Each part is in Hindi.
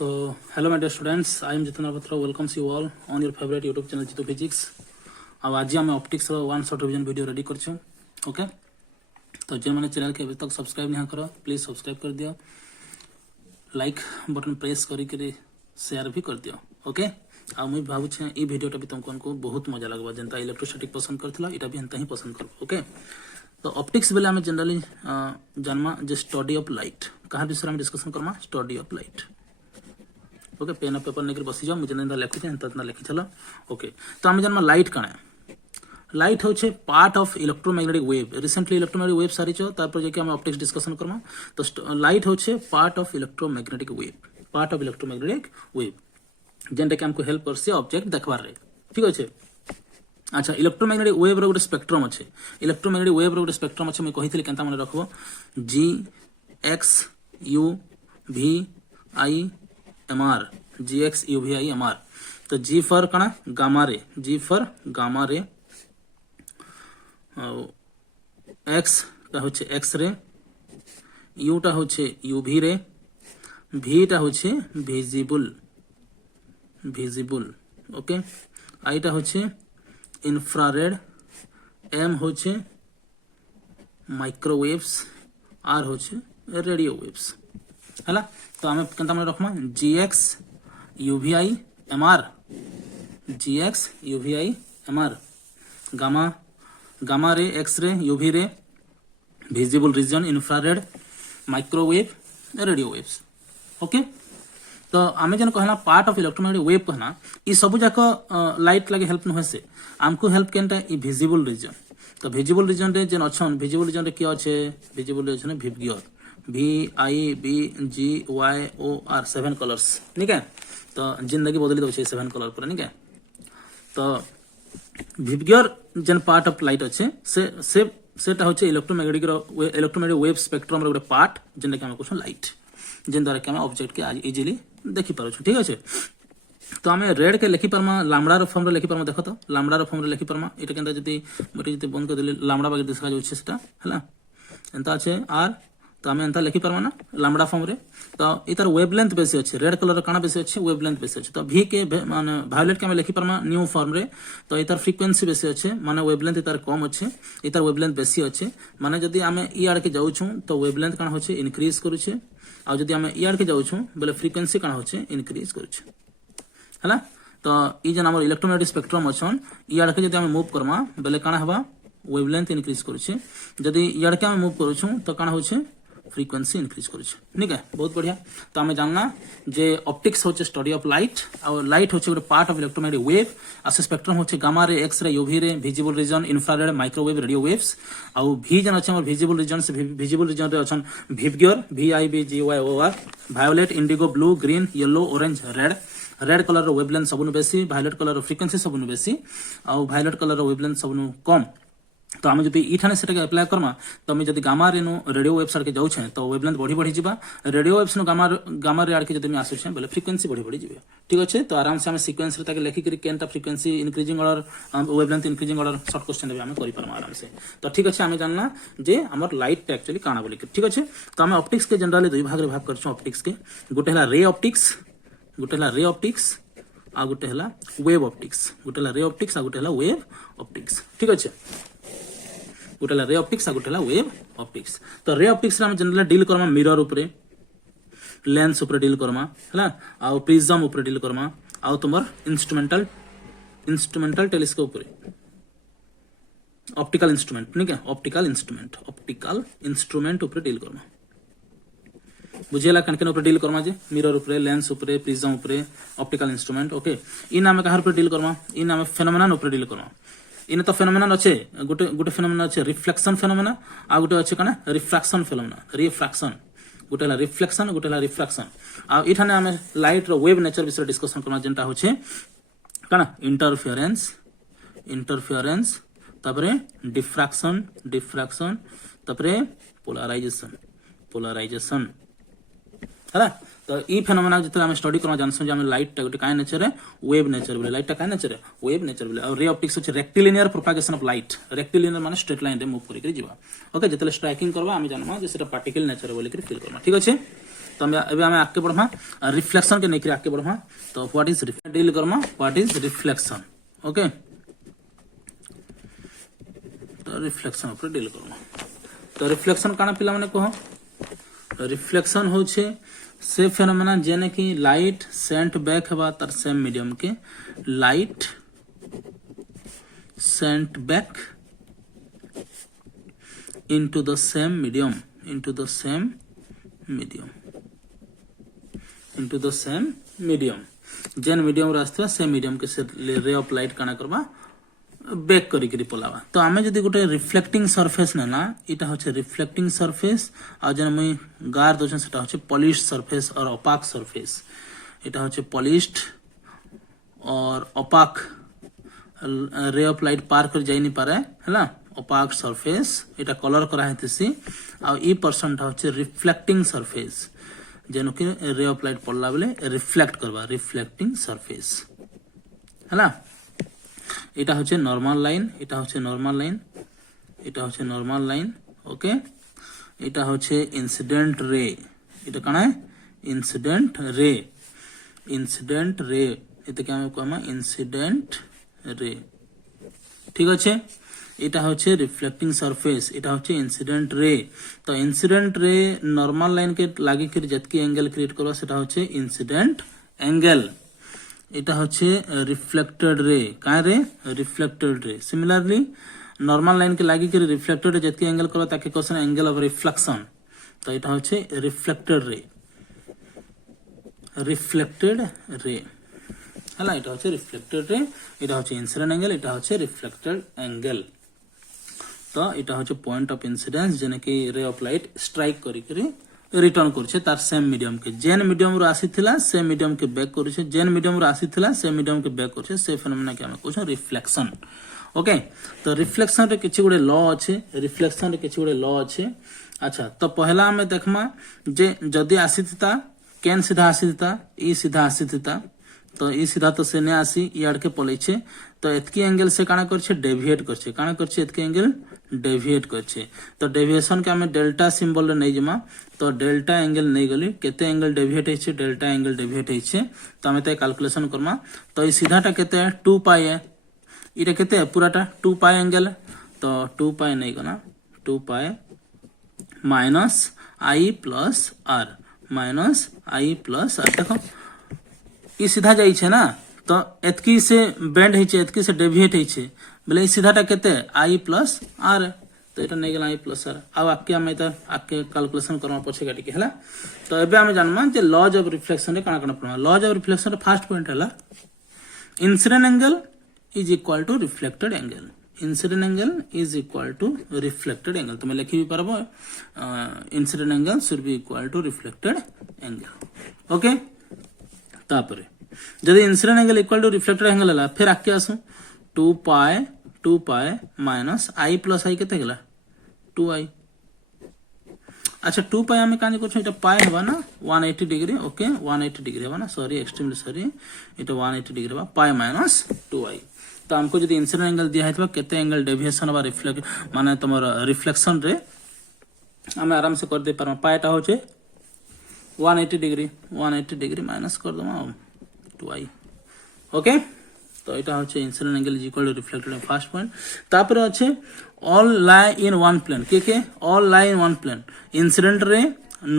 So, hello my dear students, I am Jitendra Batra, welcomes you all on your favorite YouTube channel Jitu Physics. अब आज आम optics one short revision video ready कर ओके। तो जो मैंने चैनल के अभी तक सब्सक्राइब नहीं करो प्लीज सब्सक्राइब कर दियो, लाइक बटन प्रेस करी शेयर भी कर दियो ओके। आ मुझे भावुचे ये वीडियोटा भी तुमको बहुत मजा लगवा जेनता इलेक्ट्रोस्टैटिक पसंद करथिला इटा भी एंता ही पसंद कर ओके। तो ऑप्टिक्स बेले आम जनरली जानमा जे स्टडी ऑफ लाइट कहाँ विषय में डिस्कशन करमा study of light okay. Pen और पेपर लेकर बसी जाओ मुझे लिखुचे लिखी चलो ओके। तो आम जानमा लाइट कण लाइट हूँ part of electromagnetic wave. Recently electromagnetic wave सारी तापर जाके हम ऑप्टिक्स डिस्कशन करमा। तो लाइट हूँ पार्ट ऑफ इलेक्ट्रोमैग्नेटिक वेव जेनटा कि हमको हेल्प करसे ऑब्जेक्ट देखबार रे ठीक अच्छे। अच्छा इलेक्ट्रोमैग्नेटिक वेव रो गोटे स्पेक्ट्रम अच्छे, इलेक्ट्रोमैग्नेटिक वेव रो गोटे स्पेक्ट्रम अच्छे मुझे कही केनता मन रखबो G X U V I M R G X U V I M R. तो जी फॉर कणा gamma ray, G for gamma ray, X टा होचे एक्स रे, यू टा होचे यूवी रे, भी टा होचे विजिबल ओके, आई टा होचे इंफ्रारेड, एम होचे माइक्रोवेव्स, आर होचे रेडियो वेव्स है। तो आम केनता मन रखमा G X UV I M R, G X UV I M R, gamma gamma ray, X ray, UV ray, visible region, infrared, microwave, radio waves okay. तो आम जन कहना पार्ट ऑफ इलेक्ट्रोमैग्नेटिक वेव कहना ये सब जाक लाइट लगे हेल्प न से आमको हेल्प केनटा ई विजिबल रीजन। तो विजिबल रीजन रे जेन अच्छन विजिबल रीजन रे किया अच्छे visible region VIBGYOR V I B G Y O R 7 colours ठीक है। तो जिंदगी बदली दे 7 कलर पर ठीक है। तो विबग्योर जेन पार्ट ऑफ लाइट अच्छे सेटा होचे इलेक्ट्रोमैग्नेटिक वेव स्पेक्ट्रम रे गोटे पार्ट जेनटा कि हम कहछन लाइट जेन द्वारा कि हम ऑब्जेक्ट के आज इजीली देखि पारो ठीक अच्छे। तो आम रेड के लिखि पारमा लामड़ार फॉर्म रे लिखि पारमा देख तो लामड़ार फॉर्म रे लिखि पारमा एटा केनता जति मोटे जति बंद कर देले लामड़ा बागे देखा जाउछे सेटा हला एंता अच्छे आर। तो आम एंता लिखि पारमा ना लामड़ा फॉर्म रे। तो इतार वेवलेंथ बेसी अच्छे रेड कलर काना बेसी अच्छे वेवलेंथ बेसी अच्छे। तो भी के माने वायोलेट के आम लिखि पारमा न्यू फॉर्म रे। तो इतार फ्रीक्वेंसी बेसी अच्छे माने वेवलेंथ इतार कम अच्छे, इतार वेवलेंथ बेसी अच्छे माने जदि आम ई आड़ के जाउछु तो वेवलेंथ काना होचे इंक्रीज करूछे आ जदि आम ई आड़ के जाउछु बोले फ्रीक्वेंसी काना होचे इंक्रीज करूछे हला। तो ई जन हमर इलेक्ट्रोमैग्नेटिक स्पेक्ट्रम अछन ई आड़ के जदि आम मूव करमा बोले काना हबा वेवलेंथ इंक्रीज करूछे, जदि ई आड़ के आम मूव करूछु तो काना होचे फ्रीक्वेंसी इंक्रीज करूछे ठीक है। बहुत बढ़िया। तो आम जानना जे ऑप्टिक्स होचे स्टडी ऑफ लाइट और लाइट होचे गोटे पार्ट ऑफ इलेक्ट्रोमैग्नेटिक वेव आ स्पेक्ट्रम होचे gamma ray, X ray, UV ray, visible region, infrared, microwave, radio waves. आ भी जन अच्छे विजिबल रीजन से विजिबल रीजन रे अछन VIBGYOR V I B G Y O R, violet, indigo, blue, green, yellow, orange, red. Red colour रो वेवलेंथ सबनु बेसी, वायोलेट कलर रो फ्रीक्वेंसी सबनु बेसी आ वायोलेट कलर रो वेवलेंथ सबनु कम। तो आम जब इठाने से अप्लाई करमा तो आम जब gamma ray no radio waves आड़ के जाऊे तो वेवलेंथ बढ़ी बढ़ी जा radio waves no gamma ray आड़ के जब आसुचे बोले फ्रीक्वेंसी बढ़ी बढ़ी जाए ठीक अच्छे। तो आराम से आम सिक्वेंस रे ताके लेखिक केनटा frequency increasing order wavelength increasing order short question भी आम करि पारमा आराम से। तो ठीक अच्छे आम जानना जे हमर लाइट एक्चुअली काना बोली ठीक अच्छे। तो आम ऑप्टिक्स के जनरली दुई भाग रे भाग करछो ऑप्टिक्स के गोटे हला रे ऑप्टिक्स, गोटे हला रे ऑप्टिक्स आ गोटे हला वेव ऑप्टिक्स, गोटे हला रे ऑप्टिक्स आ गोटे हला वेव ऑप्टिक्स ठीक अच्छे। गोटे रे ऑप्टिक्स आ गोटे वेव ऑप्टिक्स। तो रे ऑप्टिक्स रे हम जनरली डील करमा मिरर ऊपर, लेंस ऊपर डील करमा हला आ प्रिज्म ऊपर डील करमा आ तुमर इंस्ट्रूमेंटल टेलीस्कोप ऊपर ऑप्टिकल इंस्ट्रूमेंट ठीक है, ऑप्टिकल इंस्ट्रूमेंट ऊपर डील करमा बुझेला कनकन ऊपर डील करमा जे मिरर ऊपर, लेंस ऊपर, प्रिज्म ऊपर, ऑप्टिकल इंस्ट्रूमेंट ओके। इन आम कहार ऊपर डील करमा इन आम फेनोमेनन ऊपर डील करमा। इन तो फेनोमेनन अच्छे गोटे गोटे फेनोमेनन अच्छे रिफ्लेक्शन फेनोमेना आ गोटे अच्छे कना रिफ्रैक्शन फेनोमेना, रिफ्रैक्शन गोटे हला रिफ्लेक्शन गोटे हला रिफ्रैक्शन। आ इठाने आमे लाइट रो वेव नेचर विषय डिस्कशन करना जेंटा होचे कना इंटरफेरेंस तापरे डिफ्रैक्शन तापरे पोलराइजेशन है। तो ई फेनोमेना जिते आम स्टडी करना जानसु जे आम लाइट गोटे काय नेचर है वेव नेचर बोले लाइट काय नेचर है वेव नेचर बोले। और रे ऑप्टिक्स होचे rectilinear propagation of light, rectilinear माने स्ट्रेट लाइन रे मूव करिक जिबा ओके। जतले स्ट्राइकिंग करबा आम जानबा जे सेटा पार्टिकल नेचर बोले कि फील करबा ठीक अछि। तो अबे आमे आगे बढ़मा रिफ्लेक्शन के नहीं आगे बढ़मा तो what is deal Karma what is reflection okay तो रिफ्लेक्शन ऊपर डील करमा तो रिफ्लेक्शन काना पिला माने कहो रिफ्लेक्शन होचे से फेनोमेना जेने कि लाइट सेंट बैक हेबा तार सेम मीडियम के light sent back into the same medium into the same medium जेन मीडियम रास्ता से मीडियम के से रे ऑफ लाइट काना करबा बैक करी करी पलावा तो आमे जदी गोटे रिफ्लेक्टिंग सरफेस ने ना इटा होचे रिफ्लेक्टिंग सरफेस आ जन मई गार दोछन सेटा होचे पॉलिश्ड सरफेस और ओपाक सरफेस इटा होचे पॉलिश्ड और ओपाक रे ऑफ लाइट पार कर जाई नहीं पारे हैला ओपाक सरफेस इटा कलर करा हेतिसी आ ई परसेंट होचे रिफ्लेक्टिंग सरफेस जेनो कि रे ऑफ लाइट पड़ला बेले रिफ्लेक्ट करबा रिफ्लेक्टिंग सरफेस हैला इटा होचे नॉर्मल लाइन इटा होचे नॉर्मल लाइन इटा होचे नॉर्मल लाइन ओके इटा होचे इंसिडेंट रे इटा काना है इंसिडेंट रे इते क्या कहमा इंसिडेंट रे ठीक अच्छे इटा होचे रिफ्लेक्टिंग सरफेस इटा होचे इंसिडेंट रे तो इंसिडेंट रे नॉर्मल लाइन के लागी कर जतकी एंगल क्रिएट करबा सेटा होचे इंसिडेंट एंगल इटा होचे रिफ्लेक्टेड रे का रे reflected ray similarly normal line के लागी कर रिफ्लेक्टेड रे जतकी एंगल करबा ताके क्वेश्चन एंगल ऑफ रिफ्लेक्शन तो इटा होचे रिफ्लेक्टेड रे हला इटा होचे रिफ्लेक्टेड रे इटा होचे इंसिडेंट एंगल इटा होचे रिफ्लेक्टेड एंगल तो इटा होचे पॉइंट ऑफ इंसिडेंस जेने कि रे ऑफ लाइट स्ट्राइक करी करी रिटर्न करछे तार सेम मीडियम के जेन मीडियम रो आसीथिला से मीडियम के बैक करछे जेन मीडियम रो आसीथिला से मीडियम के बैक करछे से फेनोमेना के हम कहछो रिफ्लेक्शन ओके तो रिफ्लेक्शन रे किछि गुडे लॉ अछि रिफ्लेक्शन रे किछि गुडे लॉ अछि अच्छा तो पहला हमें देखमा जे जदी आसीथिता केन सीधा आसीथिता ई सीधा आसीथिता तो ई सीधा तो से ने आसी याड के पलैछे तो एतकी एंगल से काना करछे डेविएट करछे काना करछे एतकी एंगल डेविएट करछे तो डेविएशन के हमें डेल्टा सिंबल रे नै जमा तो डेल्टा एंगल नै गली केते एंगल डेविएट हेछे डेल्टा एंगल डेविएट हेछे तो हमें ते कैलकुलेशन करमा तो ई सीधाटा केते है 2 पाई है इटा केते है पूराटा 2 पाई एंगल तो 2 पाई नै गना 2 pi minus i plus r देखो ई सीधा जाई छे ना तो एतकी से बेंड हेछे एतकी से डेविएट हेछे बोले ई सीधाटा केते आई प्लस आर तो एटा नै गेला आई प्लस आर अब आके हम त आके कैलकुलेशन करमा पछे काटी के हला तो एबे हम जानमा जे लॉज ऑफ रिफ्लेक्शन रे काना काना पड़मा लॉज ऑफ रिफ्लेक्शन रे फर्स्ट पॉइंट हला incident angle is equal to reflected angle incident angle is equal to reflected angle तुम लिखि भी पारबो incident angle should be equal to reflected angle okay तापरे जदि incident angle equal to reflected angle हला फिर आके आसु 2 पाई माइनस आई प्लस आई केते गेला 2i अच्छा 2 पाई हमें कानी कुछ इटा पाई हेबा ना 180 डिग्री ओके 180 डिग्री हेबा ना सॉरी एक्सट्रीमली सॉरी इटा 180 डिग्री हेबा पाई माइनस 2i तो हमको जदि इंसिडेंट एंगल दिया हेतबा केते एंगल डेविएशन बा रिफ्लेक्ट माने तमर रिफ्लेक्शन रे हम आराम से कर दे पर पाईटा होचे 180 डिग्री माइनस कर दमा 2i ओके तो इटा होचे incident angle is equal to reflected first point तापर होचे all lie in one plane के all lie in one plane incident ray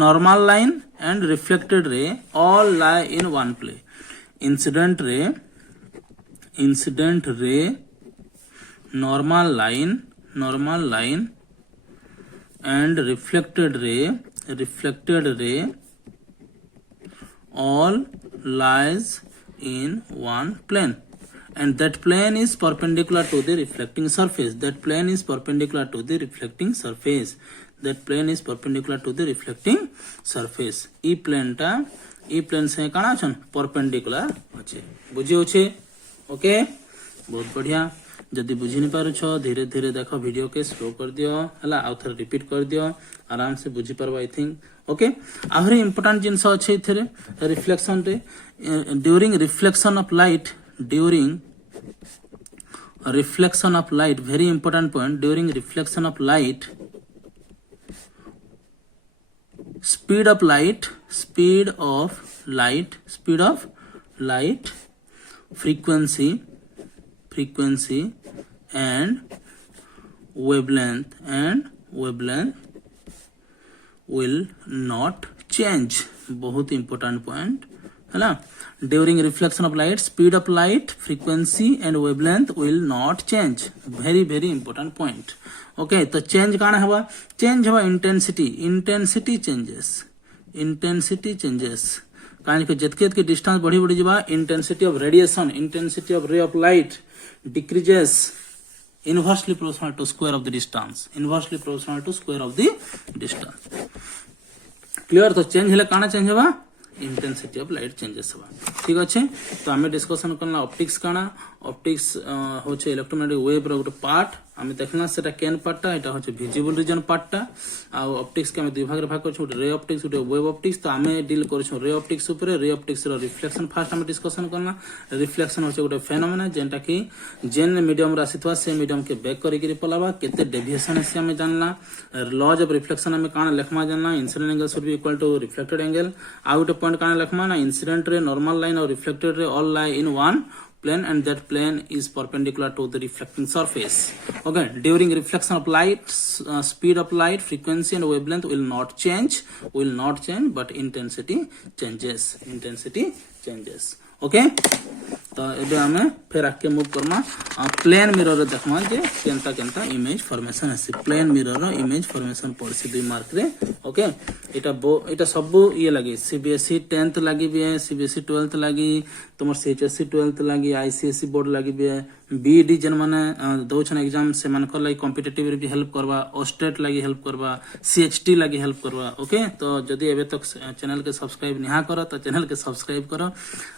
normal line and reflected ray all lie in one plane incident ray normal line and reflected ray all lies in one plane and that plane is perpendicular to the reflecting surface that plane is perpendicular to the reflecting surface ई प्लेन से काना छन परपेंडिकुलर अछि बुझी होछे ओके बहुत बढ़िया जदि बुझी नहीं पारो छो धीरे धीरे देखो वीडियो के स्लो कर दियो हला आउ थर रिपीट कर दियो आराम से बुझी परबो आई थिंक ओके आहुरी इंपोर्टेंट जिंस अछि इथरे रिफ्लेक्शन रे during reflection of light very important point during reflection of light speed of light, frequency and wavelength will not change. बहुत important point है ना. During reflection of light, speed of light, frequency and wavelength will not change. Very very important point. Okay, तो change काना हवा, change हवा intensity changes. कान के जितके distance बढ़ी जबा intensity of radiation, intensity of ray of light decreases inversely proportional to square of the distance. Clear? तो चेंज हेले काना चेंज हवा, इंटेंसिटी ऑफ लाइट चेंजेस हवा. ठीक अच्छे. तो आमे डिस्कशन करना ऑप्टिक्स काना. ऑप्टिक्स होचे इलेक्ट्रोमैग्नेटिक वेव रो गोटे पार्ट. आमे देखना सेटा केन पार्टटा, एटा होचे विजिबल रीजन पार्टटा. आ ऑप्टिक्स के आमे दुई भाग रे भाग करछु, रे ऑप्टिक्स गोटे वेव ऑप्टिक्स. तो आमे डील करछु रे ऑप्टिक्स ऊपर. रे ऑप्टिक्स रो रिफ्लेक्शन फास्ट आमे डिस्कशन करना. रिफ्लेक्शन होचे गोटे फेनोमेना जेंटा कि जेन मीडियम रा आसीथवा से मीडियम के बैक करी के पलावा केते डेविएशन से आमे जानला. लॉज ऑफ रिफ्लेक्शन आमे काना लेखमा जानला. Incident angle should be equal to reflected angle. आ गोटे पॉइंट काना लेखमा ना, इंसिडेंट रे नॉर्मल लाइन और reflected ray all lie in one plane and that plane is perpendicular to the reflecting surface. Okay, during reflection of light, speed of light, frequency and wavelength will not change, but intensity changes. Okay, तो एबे हमें फिर आके मूव करमा प्लेन मिरर रे देखमा जे केनता इमेज फॉर्मेशन आसी. प्लेन मिरर रो इमेज फॉर्मेशन पड़सी 2 मार्क रे. ओके, एटा सब ये लगी सीबीएसई 10th लगी भी है, सीबीएसई 12th लगी, तुमर सीएचएसई 12th लगी, आईसीएसई बोर्ड लगी भी है. बीडी जन माने दोछन एग्जाम से मन कर लगी कॉम्पिटिटिव रे भी हेल्प करबा, ओस्टेट लगी हेल्प करबा, सीएचटी लगी हेल्प करबा. ओके, तो जदी एबे तक चैनल के सब्सक्राइब निहा करो तो चैनल के सब्सक्राइब करो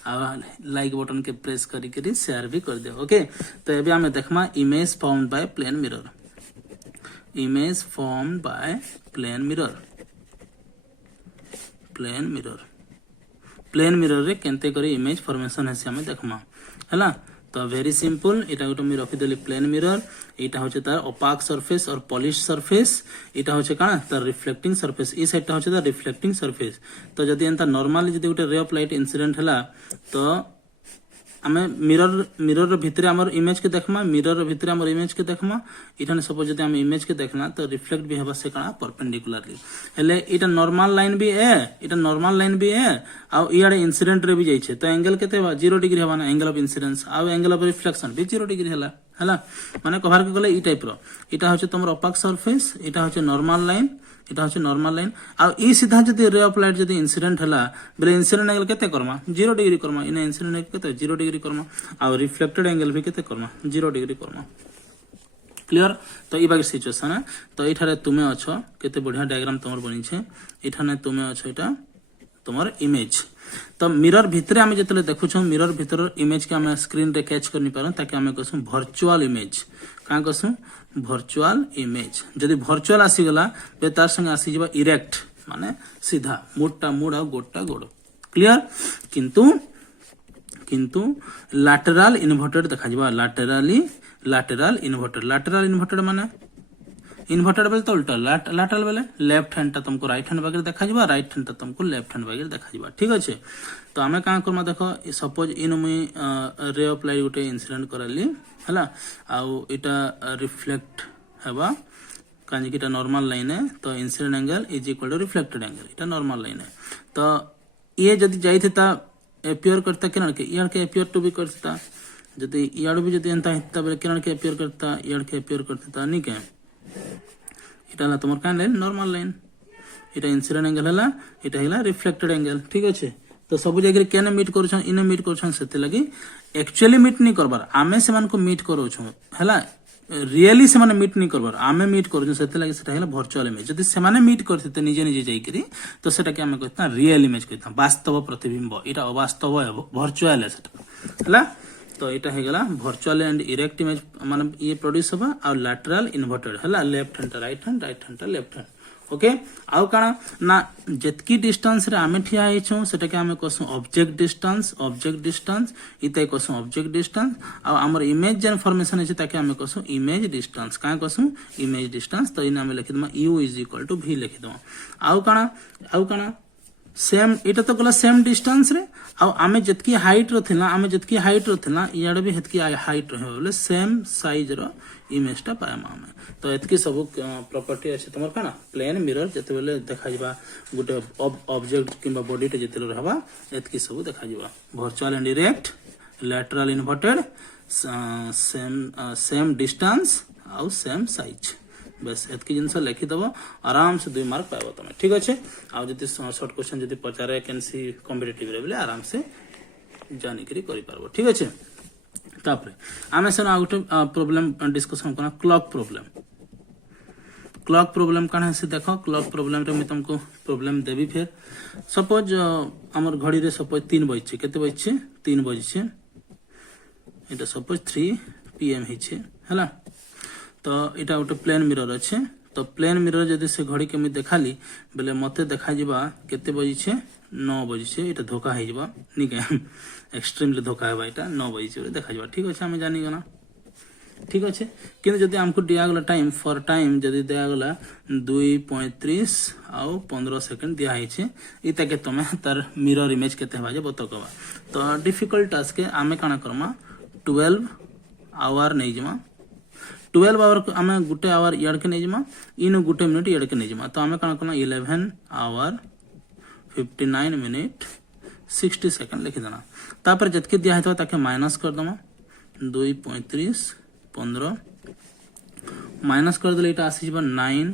आ लाइक बटन के प्रेस करी शेयर भी कर दियो. ओके, तो एबे हमें देखमा image formed by plane mirror रे केनते करी इमेज फॉर्मेशन है से हमें देखमा हैला. तो वेरी सिंपल, एटा गोटे मी रखी देली प्लेन मिरर. एटा होचे तार ओपाक सरफेस और पॉलिश सरफेस. एटा होचे काना तार रिफ्लेक्टिंग सरफेस. ई साइड ता होचे तार रिफ्लेक्टिंग सरफेस. तो जदी एंता नॉर्मली जदी गोटे रे ऑफ लाइट इंसिडेंट हैला तो आमे मिरर भितरे हमर इमेज के देखमा. इठाने सपोज जदी हम इमेज के देखना तो रिफ्लेक्ट भी हेबा से काना परपेंडिकुलरली हेले. एटा नॉर्मल लाइन भी है आ इयाडे इंसिडेंट रे भी जाई छे. तो एंगल केते बा 0 डिग्री हेबा ना, एंगल ऑफ इंसिडेंस आ एंगल ऑफ रिफ्लेक्शन भी 0 डिग्री हैला माने कभार के गले ई टाइप रो. एटा होचे तमर ओपाक सरफेस, एटा होचे नॉर्मल लाइन आ ई सीधा जदी रे ऑफ लाइट जदी इंसिडेंट हला बेले इंसिडेंट एंगल केते करमा 0 डिग्री करमा. इने इंसिडेंट एंगल केते 0 डिग्री करमा आ रिफ्लेक्टेड एंगल भी केते करमा 0 डिग्री करमा. क्लियर? तो ई बाकी सिचुएशन है. तो एठारे तुमे अछो केते बढ़िया डायग्राम तमर बनी छे. एठाने तुमे अछो एटा तमर इमेज. तो मिरर भितरे आमे जतले देखु छ मिरर भितर इमेज के आमे स्क्रीन रे कैच करनी पारो ताकि आमे कसु वर्चुअल इमेज का कसु वर्चुअल इमेज. जदी वर्चुअल आसी गला बे तार संग आसी जबा इरेक्ट माने सीधा मोटा मुड़ आ गोटा गोड़. क्लियर? किंतु लैटरल इन्वर्टेड देखा जबा. लैटरल इन्वर्टेड माने इन्वर्टेड बेले तो उल्टा लैटरल बेले लेफ्ट हैंड ता तुमको राइट हैंड वगैरह देखा जबा, राइट हैंड ता तुमको लेफ्ट हैंड वगैरह देखा जबा. ठीक अच्छे. तो आमे का करमा देखो सपोज इन मुई रे ऑफ लाइट गोटे इंसिडेंट करली हैला आ एटा रिफ्लेक्ट हेबा कानी कि एटा नॉर्मल लाइन है. तो incident angle is equal to reflected angle. एटा नॉर्मल लाइन है. तो ये जदी जाई था एपियर करता किरण के यार के एपियर टू भी करता. जदी यार भी जदी एंता हिता बेले किरण के एपियर करता, यार के एपियर करता नहीं के. एटा ला तुमर कान लाइन नॉर्मल लाइन. एटा इंसिडेंट एंगल हला, एटा हला रिफ्लेक्टेड एंगल. ठीक अच्छे. तो सब जगह केने मीट करूछन इने मीट करूछन सेते लगी एक्चुअली मीट नहीं करबार. आमे सेमान को मीट करूछन हला रियली से माने मीट नहीं करबार. आमे मीट करूछन सेते लगी सेटा हला वर्चुअल इमेज. जदी से माने मीट करते निजे जाई करी तो सेटा के आमे कहता रियल इमेज कहता वास्तव प्रतिबिंब. एटा अवास्तव है वर्चुअल है सेटा हला. तो एटा हे गला वर्चुअल एंड इरेक्ट इमेज माने ये प्रोड्यूस होबा और लैटरल इन्वर्टेड हला. Left hand right hand, right hand left hand. Okay आउ काना ना जेतकी डिस्टेंस रे आमे ठिया हेछो सेटा के आमे कसु ऑब्जेक्ट डिस्टेंस इते कसु ऑब्जेक्ट डिस्टेंस आ हमर इमेज जे इन्फॉर्मेशन है ताके आमे कसु इमेज डिस्टेंस का कसु इमेज डिस्टेंस तो इन आमे लिखि दमा u = v लिखि दमा आउ काना सेम इटा तो गला सेम डिस्टेंस रे आ आमे जेतकी हाइट रो थिला इयाडे भी हेतकी हाइट रहे बोले सेम साइज रो इमेज टा पाएमा हमें तो एतकी सब प्रॉपर्टी अछि तमर काना प्लेन मिरर जते बेले देखा जिबा गुटे ऑब्जेक्ट किबा बॉडी टे जते रहबा एतकी सब देखा जिबा virtual and direct lateral inverted same distance आउ सेम साइज बस एतकी जिनस लिखि दबो आराम से 2 मार्क पाइबो तमे ठीक अछि आ जति शॉर्ट क्वेश्चन जति पचारे कैंसी कॉम्पिटिटिव रे बोले आराम से जानि करी करि पारबो ठीक अछि तापरे आमे से आ गुटे प्रॉब्लम डिस्कशन करना क्लॉक प्रॉब्लम काना से देखो क्लॉक प्रॉब्लम रे मैं तुमको प्रॉब्लम देबी फिर सपोज हमर घड़ी रे सपोज 3 बजे छै केते बजे छै 3 बजे छै एटा सपोज 3 pm हे छै हला तो इटा गोटे प्लेन मिरर अच्छे तो प्लेन मिरर जदि से घड़ी के मुझे देखाली बेले मते देखा जिबा केते बजे छे 9 बजे छे इटा धोखा हे जिबा निके एक्सट्रीमली धोखा हेबा इटा 9 बजे छे देखा जिबा ठीक अछि हम जानि गना ठीक अछि किन जदि हमको दिया गला टाइम फॉर टाइम जदि दिया गला 2:35 आउ 15 सेकंड दिया है छे इता के तमे तार मिरर इमेज केते हेबा जे बतकबा तो डिफिकल्ट टास्क के आमे काना करमा 12 आवर नै जमा 12 आवर आमे गुटे आवर याड के नै जमा इन गुटे मिनिट याड के नै जमा तो आमे काना करना 11 आवर 59 मिनट 60 सेकंड लिखि देना तापर जतके दिया हेतो ताके माइनस कर दमा 2:35 15 माइनस कर देले इटा आसी जबा 9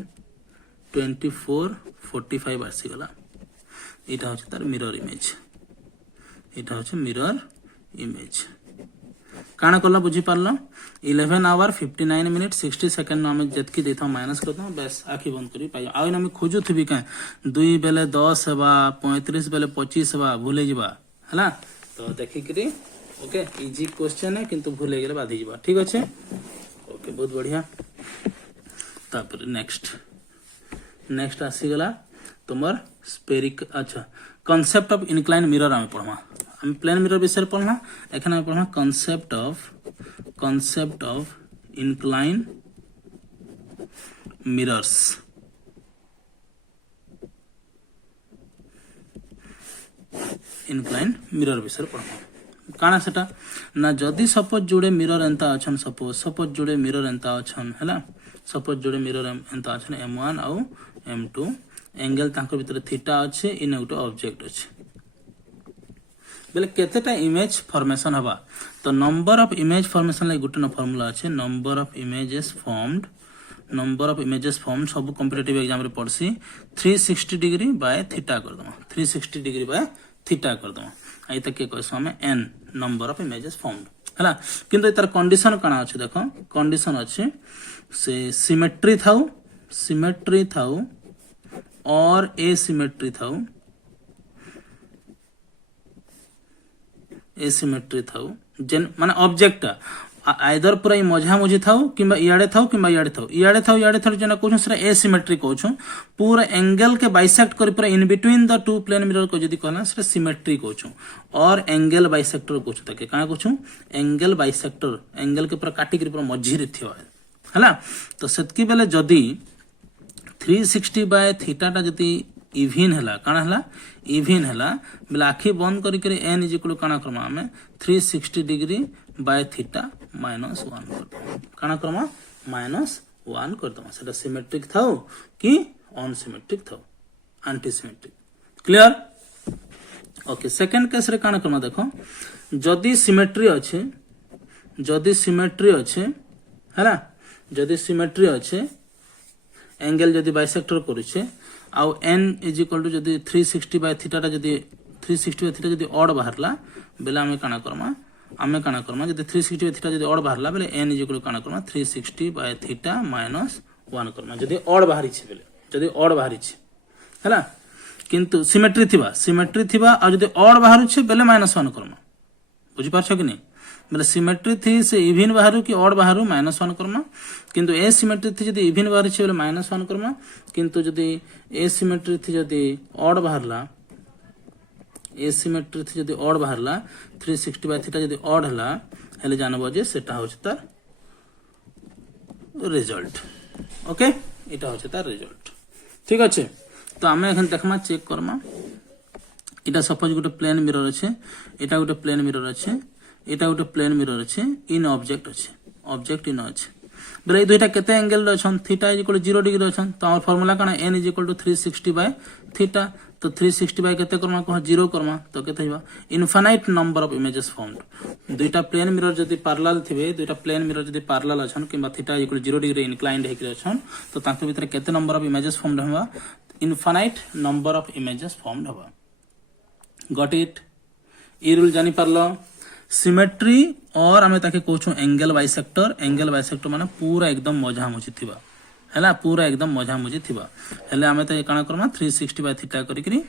24 45 आसी गला इटा होछ तार मिरर इमेज काना करला बुझी पारला 11 आवर 59 मिनट 60 सेकंड नामे जतकी देता माइनस करता बस आखी बंद करी पाई आ हम खोजु थबी का 2 बेले 10 हेबा 35 बेले 25 हेबा भूले जिबा हला तो देखि करी ओके इजी क्वेश्चन है किंतु भूले गेले बाधी जिबा ठीक अछि ओके बहुत बढ़िया तापर नेक्स्ट आसी गला तुमर स्फेरिक अच्छा कांसेप्ट ऑफ इंक्लाइन मिरर हम पढ़मा हम प्लेन मिरर विषय पढ़ना एखन हम पढ़ना कांसेप्ट ऑफ इंक्लाइन मिरर्स विषय पढ़ना काना सेटा ना जदी सपोज जुड़े मिरर एंता अछन सपोज जुड़े मिरर एंता अछन हैला सपोज जुड़े मिरर एंता अछन m1 आउ m2 एंगल तांकर भीतर थीटा अच्छे इन गोटे ऑब्जेक्ट अच्छे बेले केतेटा इमेज फॉर्मेशन हबा तो number of image formation like गुटे न फार्मूला अच्छे नंबर ऑफ इमेजेस फॉर्म्ड सब कॉम्पिटिटिव एग्जाम रे पड़सी 360 डिग्री बाय थीटा कर दमा 360 डिग्री बाय थीटा कर दमा आई तक के कहसो हमें n number of images formed हला किंतु तार कंडीशन काना अच्छे देखो कंडीशन अच्छे से सिमेट्री थाउ और एसिमेट्री जेन माने ऑब्जेक्ट आइदर पूरा मझा मझी थाउ किंबा इयाडे थाउ जेना कहू से एसिमेट्री कहू पूरा एंगल के बाइसेक्ट कर पूरा in between the two plane mirror को जदी कहना से सिमेट्री कहू और एंगल बाइसेक्टर कहू ताके का कहू एंगल बाइसेक्टर एंगल के पूरा काटी कर पूरा मझी रे थियो हला तो सेतकी बेले जदी 360 बाय थीटा टा जदी इविन हला काना हला इविन हला बेला आखी बंद करी करी n इक्वल काना करमा हमें 360 डिग्री बाय थीटा -1 कर काना करमा -1 कर दमा सेटा सिमेट्रिक थाउ कि अनसिमेट्रिक थाउ anti symmetric clear okay second case रे काना करमा देखो जदी सिमेट्री हला जदी सिमेट्री अच्छे एंगल जदी बाइसेक्टर करूछे आउ n = जदी 360 बाय थीटा जदी 360 बाय थीटा जदी ऑड बाहरला बेला हमें काना करमा जदी 360 बाय थीटा जदी ऑड बाहरला बेले n = काना करमा 360 बाय थीटा -1 करमा जदी ऑड बाहरी छे बेले जदी ऑड बाहरी छे हला किंतु सिमेट्री थिबा आ जदी ऑड बाहरु छे बेले -1 करमा बुझी पारछो कि नहीं बोले सिमेट्री थी से इविन बाहर कि ऑड बाहर -1 करमा किंतु ए सिमेट्री थी जदि इविन बाहर बोले -1 करमा किंतु जदि ए सिमेट्री थी जदि ऑड बाहरला ए सिमेट्री थी जदि ऑड बाहरला 360/θ जदि ऑड हला हेले जानबो जे सेटा होछ तार रिजल्ट ओके इटा होछ तार रिजल्ट ठीक अच्छे तो आम एखन देखमा चेक करमा इटा सपोज गोटे प्लेन मिरर अच्छे इटा गोटे प्लेन मिरर अच्छे इटा गोटे प्लेन मिरर अच्छे इन ऑब्जेक्ट अच्छे ऑब्जेक्ट इन अच्छे बोले दुईटा केते एंगल रे अछन थीटा = 0 डिग्री अछन तो हमर फार्मूला काना n = 360/θ तो 360 बाय केते करमा कह 0 करमा तो केते Hiba infinite number of images found दुईटा प्लेन मिरर जदी पैरेलल थिबे दुईटा प्लेन मिरर जदी पैरेलल अछन किबा थीटा = 0 डिग्री इंक्लाइंड हेकि अछन तो ताके भीतर केते नंबर ऑफ इमेजेस फाउंड होबा infinite number of images found होबा गॉट इट ई रूल जानि परलो सिमेट्री और आमे ताके कहूछु एंगल बाइसेक्टर माने पूरा एकदम मझामुझी थिबा हैला पूरा एकदम मझामुझी थिबा हेले आमे त काना करमा 360/θ करिकरी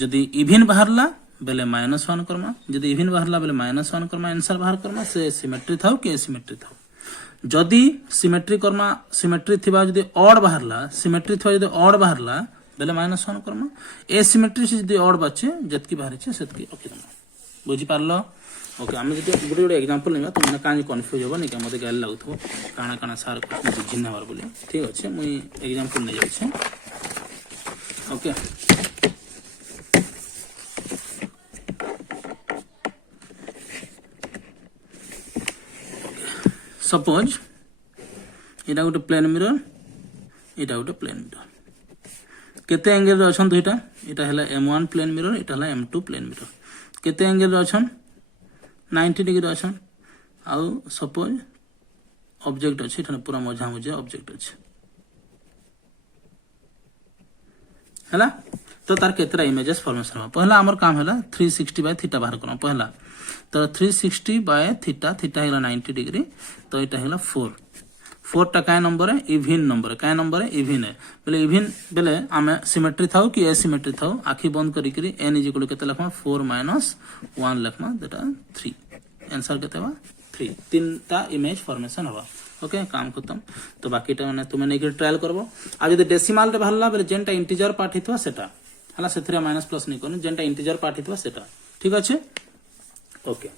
जदी इविन बाहरला बेले -1 करमा जदी इविन बाहरला बेले -1 करमा आंसर बाहर करमा से सिमेट्री थाउ कि एसिमेट्री थाउ जदी सिमेट्री करमा सिमेट्री थिबा जदी ऑड बाहरला सिमेट्री थिबा जदी ऑड बाहरला बेले -1 करमा एसिमेट्री से जदी ऑड बाचे जतकी बाहर छे सेतकी ओके बुझी पारलो ओके आम जो गोटे गोटे एग्जांपल नहीं तुमने कहीं कन्फ्यूज हो नहीं मत गाली लगुव काଣା काଣା सार बुझी नबार बोली ठीक अच्छे मुई एग्जांपल नहीं जाऊँ ओके सपोज यहाँ गोटे प्लेन मिरर यहाँ गोटे प्लेन मिरर केते एंगल रे अछन दुईटा इटा हला m1 प्लेन मिरर इटा हला m2 प्लेन मिरर केते एंगल रे अछन 90 डिग्री अछन आउ सपोज ऑब्जेक्ट अछि ठने पूरा मझा मझे ऑब्जेक्ट अछि हला तो तार केतरा इमेजेस फॉर्मेशन हो पहला हमर काम हला 360/θ बाहर करम पहला तो 360/θ थीटा हला 90 डिग्री तो इटा हला 4 टा काय नंबर है इविन नंबर काय नंबर है इविन है बोले इविन बेले आमे सिमेट्री थाउ कि एसिमेट्री थाउ आखि बंद करी करी n = केते लखमा 4 - 1 लखमा दैट 3 आंसर केते बा 3 तीनटा इमेज फॉर्मेशन हवा ओके काम खत्म तो बाकी टा माने तुमे नेके ट्रायल करबो आ जदि डेसिमल रे भरला बेले जेनटा इंटीजर पार्ट हितवा सेटा हला सेथरे माइनस प्लस नहीं करन जेनटा इंटीजर पार्ट हितवा सेटा ठीक अछि ओके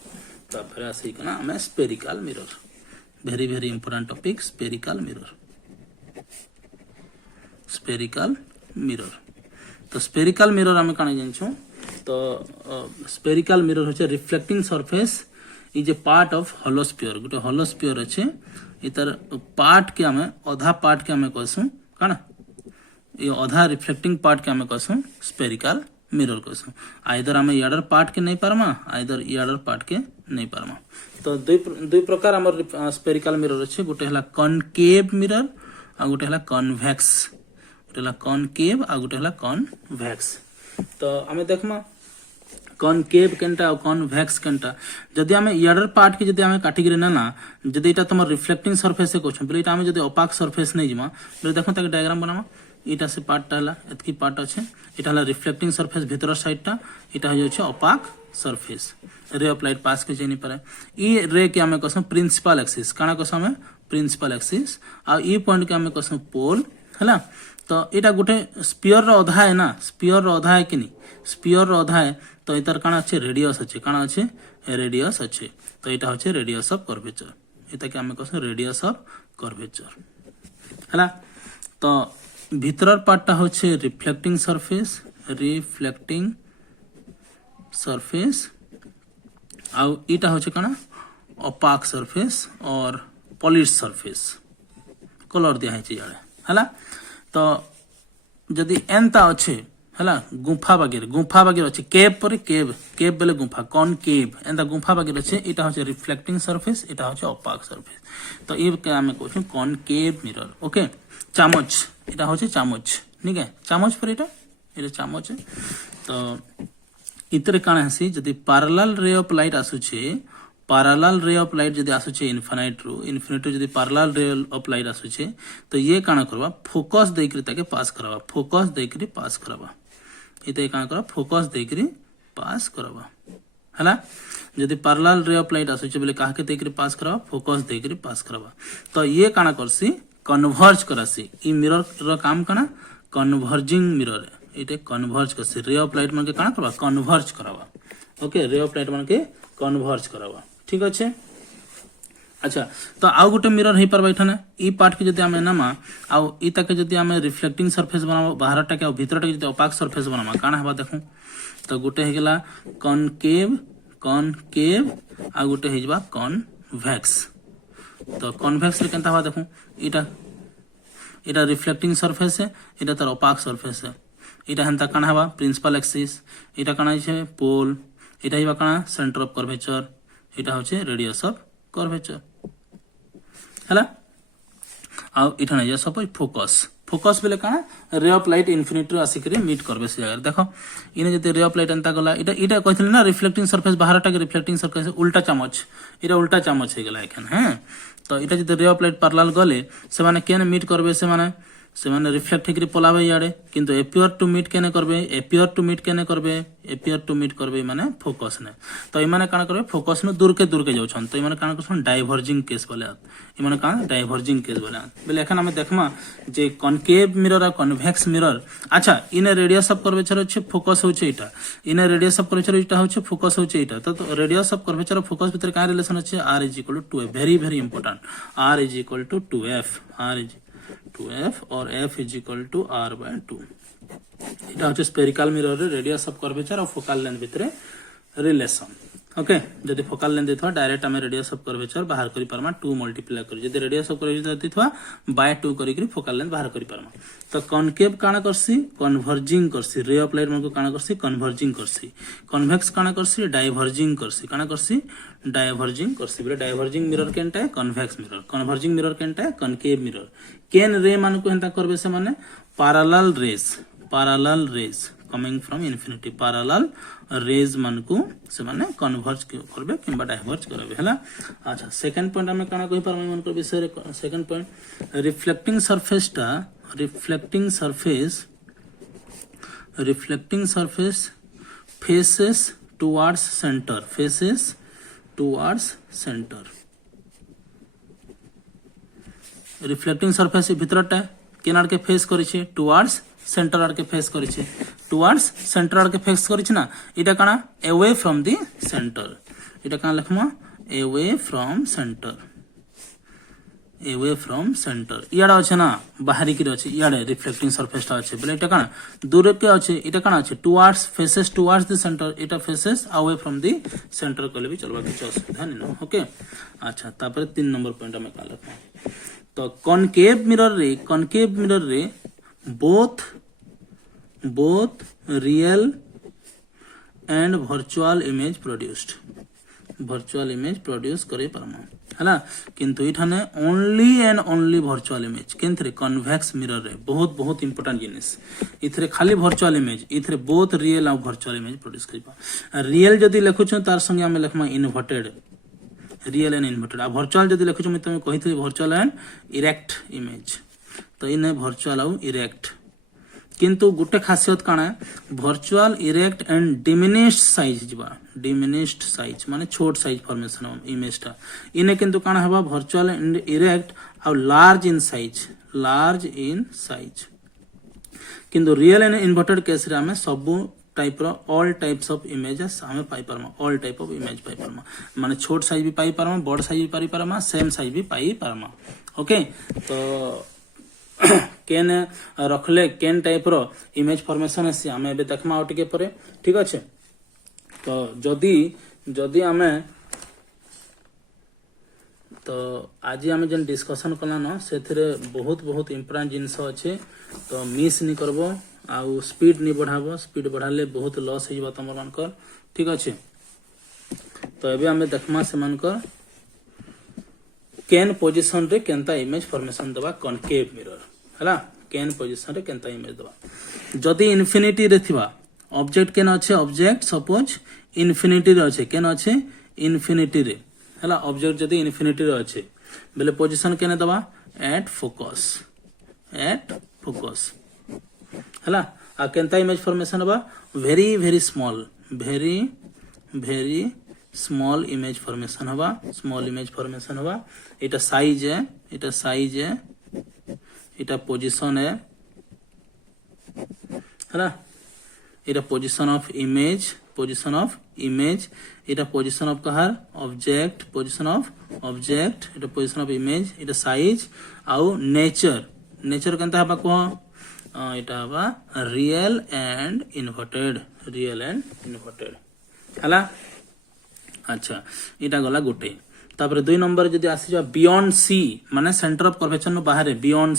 तो फिर आसी कना हमें spherical mirror very very important topic spherical mirror तो spherical mirror हमें काने जानछो तो spherical mirror होचे reflecting surface is a part of hollow sphere गोटे hollow sphere अछि इतर पार्ट के हमें आधा पार्ट के हमें कहसु काना ये आधा रिफ्लेक्टिंग पार्ट के हमें कहसु spherical मिरर कहसु आइदर हमें याडर पार्ट के नहीं पारमा आइदर याडर पार्ट के नहीं पारमा तो दुई प्रकार हमर स्फेरिकल मिरर अछि गोटे हला कॉनकेव मिरर आ गोटे हला कन्वेक्स गोटे हला कॉनकेव आ गोटे हला कन्वेक्स तो हमें देखमा कॉनकेव केनटा और कन्वेक्स केनटा जदी हमें याडर पार्ट के जदी हमें काटी गिरे ना जदी एटा तमर रिफ्लेक्टिंग सरफेस से कोछ बोले एटा हमें जदी ओपाक सरफेस नहीं जिमा बोले देखो ताके डायग्राम बनामा इटा से पार्ट हला एतकी पार्ट अछि इटा हला रिफ्लेक्टिंग सरफेस भीतर साइड टा इटा हो छै ओपाक सरफेस रे ऑफ लाइट पास के जेनी परे ई रे के हमें कसम प्रिंसिपल एक्सिस काना कसम हमें प्रिंसिपल एक्सिस आ ई पॉइंट के हमें कसम पोल हला तो इटा गोटे स्फीयर रो आधा है ना स्फीयर रो आधा है कि नहीं स्फीयर रो आधा है तो इतर काना अछि रेडियस अछि काना अछि रेडियस अछि तो इटा होचे रेडियस ऑफ कर्वेचर इता के हमें कसम रेडियस ऑफ कर्वेचर हला तो भीतर पार्ट टा होचे रिफ्लेक्टिंग सरफेस आउ इटा होचे काना ओपाक सरफेस और पॉलिश सरफेस कलर दिया है याडे हला तो जदी एंता अच्छे हला गुंफा वगैरह अच्छे केव पर केव बेले गुंफा कॉनकेव एंता गुंफा वगैरह अच्छे इटा होचे रिफ्लेक्टिंग सरफेस इटा होचे ओपाक सरफेस तो ये के हमें कहू कॉनकेव मिरर ओके चामच इटा होचे चामच ठीक है चामच पर इटा चामच है तो इतरे काना हसी जदी पैरेलल रे ऑफ लाइट आसुचे पैरेलल रे ऑफ लाइट जदी आसुचे इन्फिनिटी जदी पैरेलल रे ऑफ लाइट आसुचे तो ये काना करबा फोकस देकरी ताके पास करबा फोकस देकरी पास करबा इते काना करबा फोकस देकरी पास करबा है जदि पैरेलल रे ऑफ लाइट आसुचे बोले काहे देकरी पास करबा फोकस देकरी पास करबा तो ये काना करसी कन्वर्ज करासी ई मिरर रो काम काना कन्वर्जिंग मिरर इटे कन्वर्ज करसी रे ऑफ लाइट मन के काना करबा कन्वर्ज करबा ओके रे ऑफ लाइट मन के कन्वर्ज करबा ठीक अच्छे अच्छा तो आउ गोटे मिरर हो पार्बा एठाने ई पार्ट के जदि आमे नामा आउ ई ताके जदि आमे रिफ्लेक्टिंग सरफेस बनाबा बाहरटा के भीतरटा के जदि ओपाक सरफेस बनाबा काना हबा देखू तो गोटे हे गेला कॉनकेव कॉनकेव आ गोटे हे जबा कॉन्वेक्स तो कॉन्वेक्स रे केनता हबा देखू इटा रिफ्लेक्टिंग सरफेस है इटा तार ओपाक सरफेस है इटा हंता काना हबा प्रिंसिपल एक्सिस इटा काना छे पोल इटा हिबा काना सेंटर ऑफ कर्वेचर इटा होचे रेडियस ऑफ कर्वेचर हैला आ इठा नै सपोज फोकस फोकस बेले काना रे ऑफ लाइट इन्फिनिटी आसिकरी मीट करबे से जगह देखो इने जते रे ऑफ लाइट अंता गला इटा कहथिल ना रिफ्लेक्टिंग सरफेस बाहरटा के रिफ्लेक्टिंग सरफेस उल्टा चामच इटा उल्टा चामच हे गेला एखन हैं तो इटा जते रे ऑफ लाइट पैरेलल गले से माने केन मीट करबे से माने रिफ्लेक्ट हेकरी पलाबे याडे किंतु एपियर टू मीट केने करबे एपियर टू मीट करबे माने फोकस ने तो ई माने काना करबे फोकस न दूर के जाउछन तो ई माने काना करछन डाइवर्जिंग केस बोले ई माने काना डाइवर्जिंग केस बोले एखन हम देखमा जे कॉनकेव मिरर आ कन्वेक्स मिरर अच्छा इने रेडियस ऑफ कर्वेचर अछि फोकस होचे इटा इने रेडियस ऑफ कर्वेचर इटा होचे फोकस होचे इटा तो रेडियस ऑफ कर्वेचर और फोकस भीतर का रिलेशन अछि r = 2f very very important r = 2f r to f और f = r/2 इटा होचे स्फेरिकल मिरर रे रेडियस ऑफ कर्वेचर और फोकल लेंथ भितरे रिलेशन ओके जदि फोकल लेंथ देथवा डायरेक्ट हम रेडियस ऑफ कर्वेचर बाहर करि परमा 2 मल्टीप्लाई करि जदि रेडियस ऑफ कर्वेचर देथवा बाय 2 करि करि फोकल लेंथ बाहर करि परमा तो कॉनकेव काना करसी कन्वर्जिंग करसी रे ऑफ लाइट मन को काना करसी कन्वर्जिंग करसी कन्वेक्स काना करसी डाइवर्जिंग करसी काना करसी डाइवर्जिंग करसी बोले डाइवर्जिंग मिरर केनटा है कन्वेक्स मिरर कन्वर्जिंग मिरर केनटा है कॉनकेव मिरर केन रे मान को हेंता करबे से माने parallel rays coming from infinity parallel raise मन को से माने कन्वर्ज करबे किंबा डाइवर्ज करबे हला अच्छा सेकंड पॉइंट हम काना कहि परमे मन को विषय रे second point reflecting surface faces towards centre reflecting surface भीतरटा केन आड़ के फेस करिছে टुवर्ड्स सेंटर आड़ के फेस करिছে टुवर्ड्स सेंटर आड़ के फेस करिছে ना इटा काना अवे फ्रॉम द सेंटर इटा काना लिखमा अवे फ्रॉम सेंटर इयाडा अछि ना बाहरी के अछि इयाडे रिफ्लेक्टिंग सरफेस ता अछि बोले इटा काना दूर के अछि इटा काना अछि towards faces towards the centre इटा faces away from the centre कहले भी चलबा किछ असुविधा नै ओके अच्छा तापर 3 नंबर पॉइंट हम काला तो कॉनकेव मिरर रे both real and virtual image produce करे परमा हला किंतु इठाने only and only virtual image केनथरे कन्वेक्स मिरर रे बहुत बहुत इंपोर्टेंट जिनिस इथरे खाली वर्चुअल इमेज इथरे बोथ रियल और वर्चुअल इमेज प्रोड्यूस करिपा रियल जदी लिखुछु तार संगे हम लिखमा इन्वर्टेड रियल एंड इन्वर्टेड आ वर्चुअल जदी लिखुछु मैं तुम कहिथि वर्चुअल एंड इरेक्ट इमेज तो इने वर्चुअल और इरेक्ट किंतु गुटे खासियत काना virtual erect and diminished size माने छोट साइज फॉर्मेशन इमेज टा इने किंतु काना हबा वर्चुअल एंड इरेक्ट और लार्ज इन साइज किंतु रियल एंड इन्वर्टेड केस रे हमें सब टाइप रो ऑल टाइप्स ऑफ इमेजेस हमें पाई परमा ऑल टाइप ऑफ इमेज पाई परमा माने छोट साइज भी पाई परमा बड़ साइज भी पाई परमा सेम साइज भी पाई परमा ओके तो केन रखले केन टाइप रो इमेज फॉर्मेशन है हमें एबे देखमा और टिके परे ठीक अछि तो जदी हमें तो आज हमें जन डिस्कशन कला न सेथरे बहुत इंपोर्टेंट जिंस अछि तो मिस नि करबो आ स्पीड नि बढ़ाबो स्पीड बढ़ाले बहुत लॉस हो तमर मानकर ठीक अछि तो एबे हमें देखमा से मानकर केन पोजीशन रे केनता इमेज फॉर्मेशन दबा कॉनकेव मिरर हला केन पोजीशन रे केनता इमेज दबा जदी इन्फिनिटी रे थिबा ऑब्जेक्ट केन अछि ऑब्जेक्ट सपोज इन्फिनिटी रे अछि केन अछि इन्फिनिटी रे हला ऑब्जेक्ट जदी इन्फिनिटी रे अछि बेले पोजीशन केने दबा एट फोकस हला आ केनता इमेज फॉर्मेशन बा वेरी स्मॉल भेरी स्मॉल इमेज फॉर्मेशन हवा स्मॉल इमेज फॉर्मेशन हवा एटा साइज है एटा पोजीशन है ना एटा position of image Etah position of Kahar object position of object Etah position of image Etah size आउ नेचर केनता हबा को एटा हबा रियल एंड इन्वर्टेड हला अच्छा एटा गला गोटे तापर 2 नंबर जदी आसी जा बियॉन्ड सी माने सेंटर ऑफ कर्वेचर नो बाहर बियॉन्ड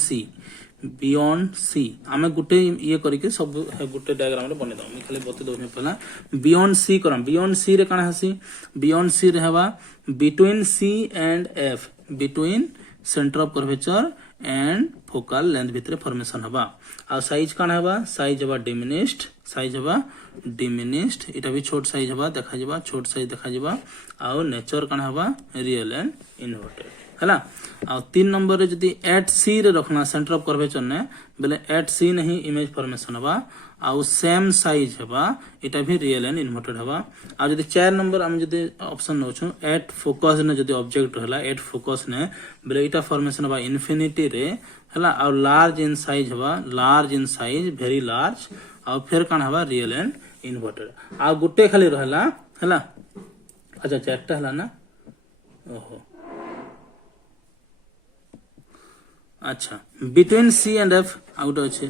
सी आमे गुटे ये करके सब गुटे डायग्राम रे बने दो मी खाली बते दो पहला बियॉन्ड सी करम बियॉन्ड सी रे काना हसी बियॉन्ड सी रे हवा between c and f between centre of curvature and focal length भितरे फॉर्मेशन हवा आ साइज काना हवा साइज हवा डिमिनिश्ड एटा भी छोट साइज हवा देखा जबा छोट साइज देखा जबा आ नेचर काना हवा रियल एंड इन्वर्टेड हला आ 3 नंबर रे जदी एट सी रे रखना सेंटर ऑफ कर्वेचर ने बेले एट सी नहीं इमेज फॉर्मेशन हवा आ सेम साइज हवा एटा भी रियल एंड इन्वर्टेड हवा आ जदी 4 नंबर हम जदी ऑप्शन नोछु एट फोकस ने जदी ऑब्जेक्ट रहला एट फोकस ने बेले एटा फॉर्मेशन हवा इन्फिनिटी रे हला आ large in size very large आ फिर कान हवा रियल एंड इन्वर्टेड आ गुटे खाली रहला हला अच्छा चारटा हला ना ओहो अच्छा between c and f out अच्छे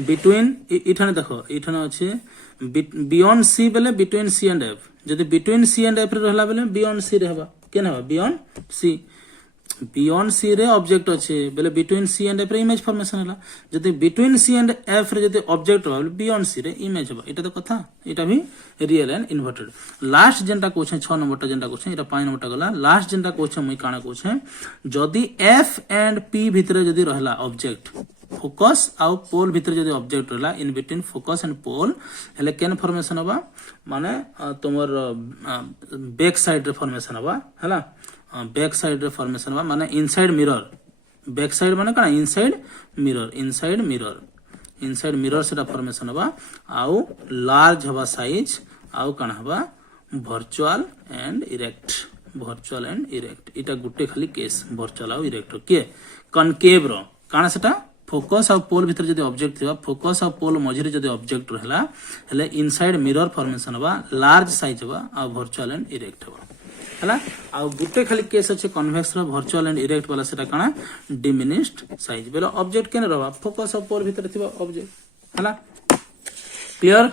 बिटवीन इठाने देखो इठाने अच्छे बियॉन्ड सी बेले बिटवीन सी एंड एफ जदि बिटवीन सी एंड एफ रे रहला बेले बियॉन्ड सी रे हवा केन हवा बियॉन्ड सी रे ऑब्जेक्ट अच्छे बेले बिटवीन सी एंड एफ रे इमेज फॉर्मेशन हला जदि बिटवीन सी एंड एफ रे जदि ऑब्जेक्ट रहला बियॉन्ड सी रे इमेज हवा एटा तो कथा एटा भी रियल एंड इन्वर्टेड लास्ट जेंटा कोछे 6 नंबरटा जेंटा कोछे एटा 5 नंबरटा गला लास्ट जेंटा कोछे मुई काना कोछे जदि एफ एंड पी भितरे जदि रहला ऑब्जेक्ट फोकस आउ पोल भितर जदि ऑब्जेक्ट रहला in between focus and pole हेले केन फॉर्मेशन हवा माने तुमर बैक साइड रे फॉर्मेशन हवा हला बैक साइड रे फॉर्मेशन हवा माने इनसाइड मिरर बैक साइड माने काना इनसाइड मिरर सेटा फॉर्मेशन हवा आउ लार्ज हवा साइज आउ काना हवा वर्चुअल एंड इरेक्ट इटा गुटे खाली केस वर्चुअल आउ इरेक्ट के कनकेव रो काना सेटा फोकस आ पोल भीतर जदि ऑब्जेक्ट थिबा फोकस आ पोल मझिरे जदि ऑब्जेक्ट रहला हेले इनसाइड मिरर फॉर्मेशन हवा लार्ज साइज हवा आ वर्चुअल एंड इरेक्ट हवा हला आ गुटे खाली केस अछि कन्वेक्स रो वर्चुअल एंड इरेक्ट वाला सेटा काना डिमिनिश्ड साइज बेला ऑब्जेक्ट केने रहबा फोकस आ पोल भीतर थिबा ऑब्जेक्ट हला क्लियर